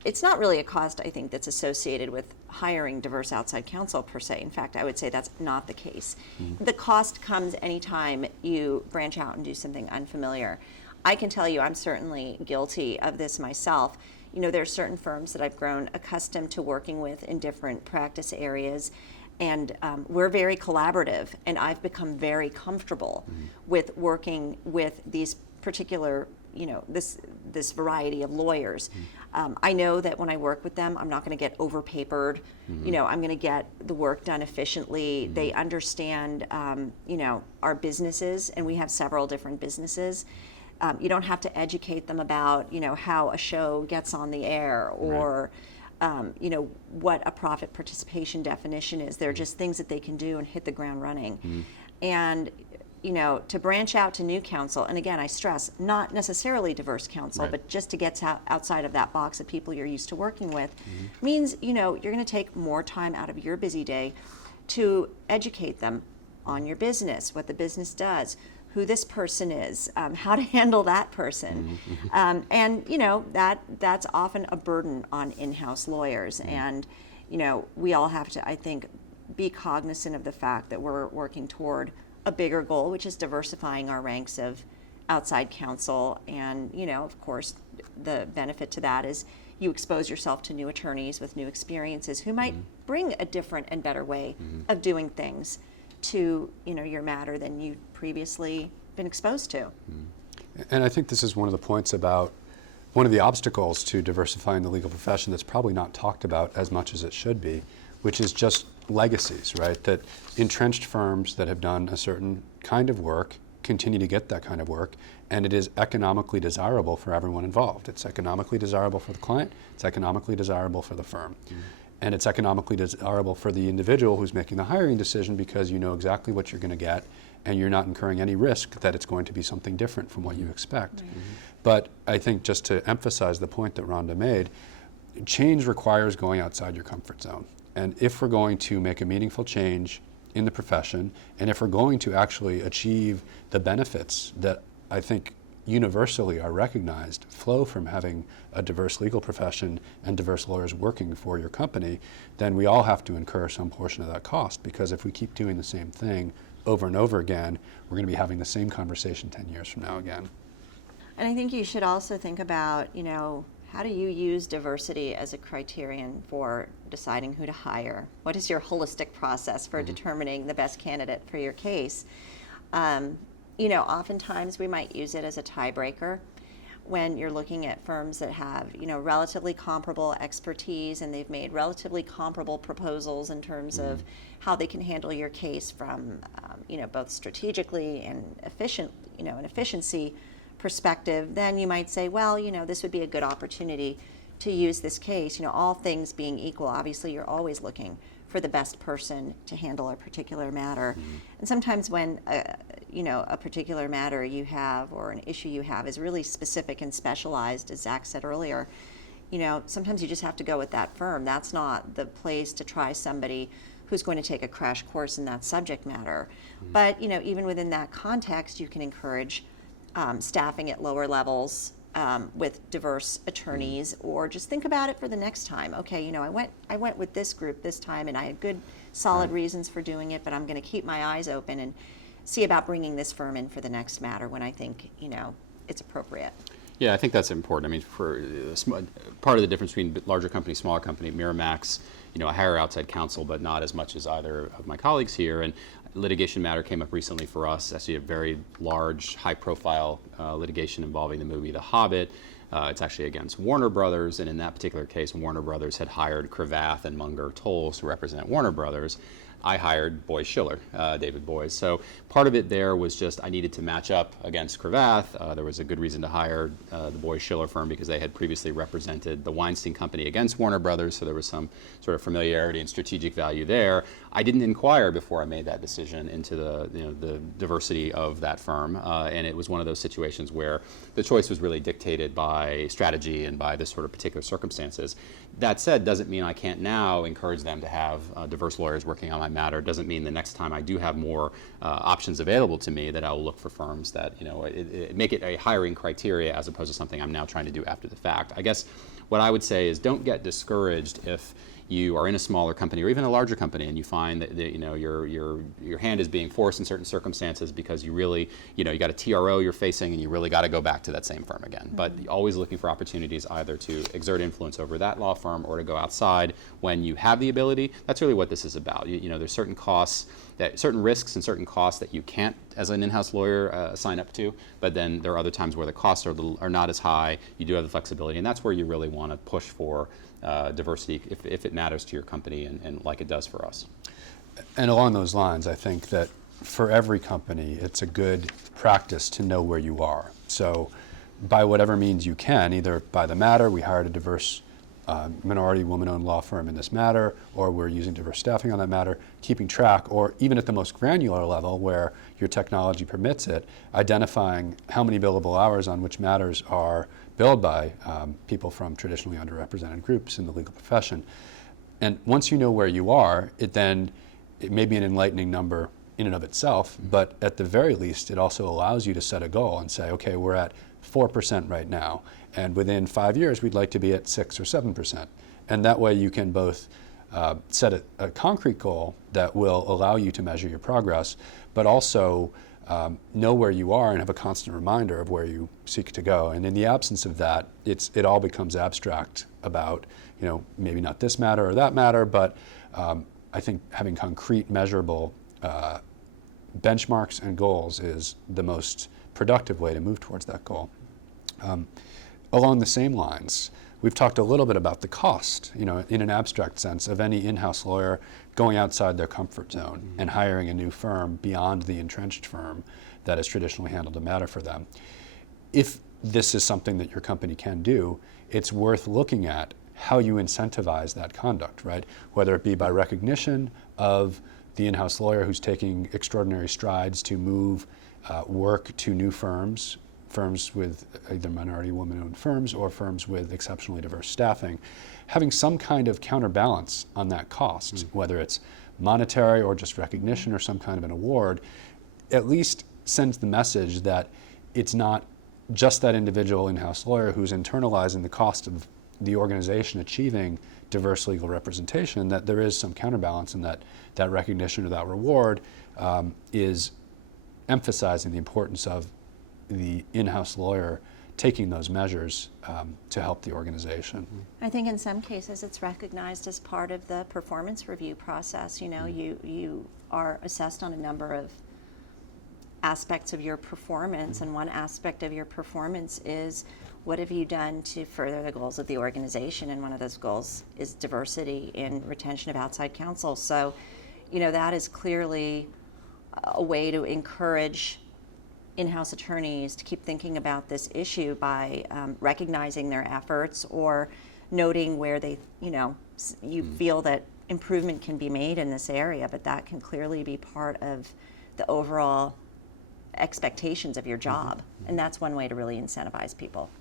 It's not really a cost, I think, that's associated with hiring diverse outside counsel per se. In fact, I would say that's not the case. The cost comes anytime you branch out and do something unfamiliar. I can tell you I'm certainly guilty of this myself. There are certain firms that I've grown accustomed to working with in different practice areas, and we're very collaborative, and I've become very comfortable with working with these particular, this variety of lawyers. I know that when I work with them, I'm not going to get overpapered. I'm going to get the work done efficiently. They understand, our businesses, and we have several different businesses. You don't have to educate them about, how a show gets on the air, or what a profit participation definition is. They're just things that they can do and hit the ground running. And, to branch out to new counsel, and again, I stress, not necessarily diverse counsel, but just to get outside of that box of people you're used to working with, means, you're going to take more time out of your busy day to educate them on your business, what the business does, who this person is, how to handle that person. And that's often a burden on in-house lawyers. And we all have to, I think, be cognizant of the fact that we're working toward a bigger goal, which is diversifying our ranks of outside counsel. And of course, the benefit to that is you expose yourself to new attorneys with new experiences who might bring a different and better way of doing things to your matter than you'd previously been exposed to. And I think this is one of the points about one of the obstacles to diversifying the legal profession that's probably not talked about as much as it should be, which is just legacies, right? That entrenched firms that have done a certain kind of work continue to get that kind of work, and it is economically desirable for everyone involved. It's economically desirable for the client, it's economically desirable for the firm. And it's economically desirable for the individual who's making the hiring decision, because you know exactly what you're going to get, and you're not incurring any risk that it's going to be something different from what you expect. But I think, just to emphasize the point that Randa made, change requires going outside your comfort zone. And if we're going to make a meaningful change in the profession, and if we're going to actually achieve the benefits that I think universally are recognized flow from having a diverse legal profession and diverse lawyers working for your company, then we all have to incur some portion of that cost. Because if we keep doing the same thing over and over again, we're going to be having the same conversation 10 years from now again. And I think you should also think about, how do you use diversity as a criterion for deciding who to hire? What is your holistic process for determining the best candidate for your case? Oftentimes we might use it as a tiebreaker. when you're looking at firms that have, relatively comparable expertise and they've made relatively comparable proposals in terms of how they can handle your case from, both strategically and an efficiency perspective, then you might say, well, this would be a good opportunity to use this case. All things being equal, obviously you're always looking for the best person to handle a particular matter. And sometimes when a particular matter you have or an issue you have is really specific and specialized, as Zach said earlier, sometimes you just have to go with that firm. That's not the place to try somebody who's going to take a crash course in that subject matter. But even within that context, you can encourage staffing at lower levels with diverse attorneys, or just think about it for the next time. Okay, I went with this group this time, and I had good, solid reasons for doing it, but I'm going to keep my eyes open and see about bringing this firm in for the next matter when I think it's appropriate. Yeah, I think that's important. I mean, for part of the difference between larger company, smaller company, Miramax, I hire outside counsel, but not as much as either of my colleagues here. And litigation matter came up recently for us, actually a very large, high-profile litigation involving the movie The Hobbit. It's actually against Warner Brothers, and in that particular case, Warner Brothers had hired Cravath and Munger Tolles to represent Warner Brothers. I hired Boyes Schiller, David Boyes. So part of it there was just I needed to match up against Cravath. There was a good reason to hire the Boyes Schiller firm because they had previously represented the Weinstein Company against Warner Brothers, so there was some sort of familiarity and strategic value there. I didn't inquire before I made that decision into the diversity of that firm, and it was one of those situations where the choice was really dictated by strategy and by this sort of particular circumstances. That said, doesn't mean I can't now encourage them to have diverse lawyers working on my matter. Doesn't mean the next time I do have more options available to me that I will look for firms that make it a hiring criteria as opposed to something I'm now trying to do after the fact. I guess what I would say is don't get discouraged if you are in a smaller company or even a larger company and you find that your hand is being forced in certain circumstances because you really, you got a TRO you're facing and you really got to go back to that same firm again. Mm-hmm. But always looking for opportunities either to exert influence over that law firm or to go outside when you have the ability. That's really what this is about. There's certain costs, certain risks and certain costs that you can't, as an in-house lawyer, sign up to, but then there are other times where the costs are not as high. You do have the flexibility, and that's where you really want to push for diversity if it matters to your company and like it does for us. And along those lines, I think that for every company, it's a good practice to know where you are. So by whatever means you can, either by the matter, we hired a diverse minority woman-owned law firm in this matter, or we're using diverse staffing on that matter, keeping track, or even at the most granular level where your technology permits it, identifying how many billable hours on which matters are billed by people from traditionally underrepresented groups in the legal profession. And once you know where you are, it may be an enlightening number in and of itself, but at the very least, it also allows you to set a goal and say, okay, we're at 4% right now, and within 5 years, we'd like to be at 6 or 7%. And that way you can both set a concrete goal that will allow you to measure your progress, but also know where you are and have a constant reminder of where you seek to go. And in the absence of that, it all becomes abstract about, maybe not this matter or that matter, but I think having concrete, measurable benchmarks and goals is the most productive way to move towards that goal. Along the same lines, we've talked a little bit about the cost, in an abstract sense, of any in-house lawyer going outside their comfort zone and hiring a new firm beyond the entrenched firm that has traditionally handled a matter for them. If this is something that your company can do, it's worth looking at how you incentivize that conduct, right? Whether it be by recognition of the in-house lawyer who's taking extraordinary strides to move work to new firms with either minority woman-owned firms or firms with exceptionally diverse staffing, having some kind of counterbalance on that cost, whether it's monetary or just recognition or some kind of an award, at least sends the message that it's not just that individual in-house lawyer who's internalizing the cost of the organization achieving diverse legal representation, that there is some counterbalance, and that recognition or that reward is emphasizing the importance of the in-house lawyer taking those measures to help the organization. I think in some cases it's recognized as part of the performance review process. You are assessed on a number of aspects of your performance, and one aspect of your performance is what have you done to further the goals of the organization? And one of those goals is diversity and retention of outside counsel. So, that is clearly a way to encourage in-house attorneys to keep thinking about this issue by recognizing their efforts or noting where they, you feel that improvement can be made in this area, but that can clearly be part of the overall expectations of your job. And that's one way to really incentivize people.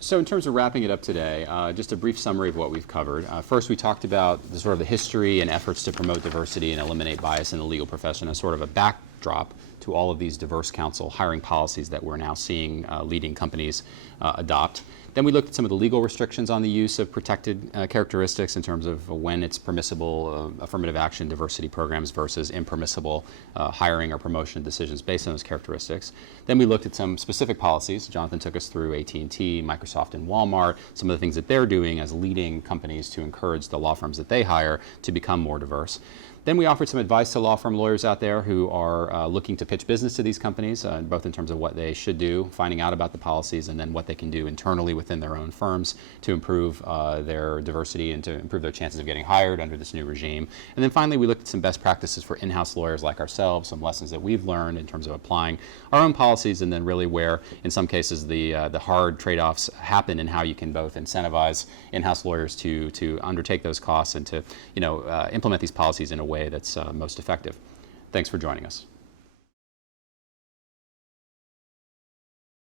So in terms of wrapping it up today, just a brief summary of what we've covered. First, we talked about the sort of the history and efforts to promote diversity and eliminate bias in the legal profession as sort of a backdrop to all of these diverse counsel hiring policies that we're now seeing leading companies adopt. Then we looked at some of the legal restrictions on the use of protected characteristics in terms of when it's permissible affirmative action diversity programs versus impermissible hiring or promotion decisions based on those characteristics. Then we looked at some specific policies. Jonathan took us through AT&T, Microsoft, and Walmart, some of the things that they're doing as leading companies to encourage the law firms that they hire to become more diverse. Then we offered some advice to law firm lawyers out there who are looking to pitch business to these companies, both in terms of what they should do, finding out about the policies, and then what they can do internally within their own firms to improve their diversity and to improve their chances of getting hired under this new regime. And then finally, we looked at some best practices for in-house lawyers like ourselves, some lessons that we've learned in terms of applying our own policies, and then really where, in some cases, the hard trade-offs happen and how you can both incentivize in-house lawyers to undertake those costs and to implement these policies in a way that's most effective. Thanks for joining us.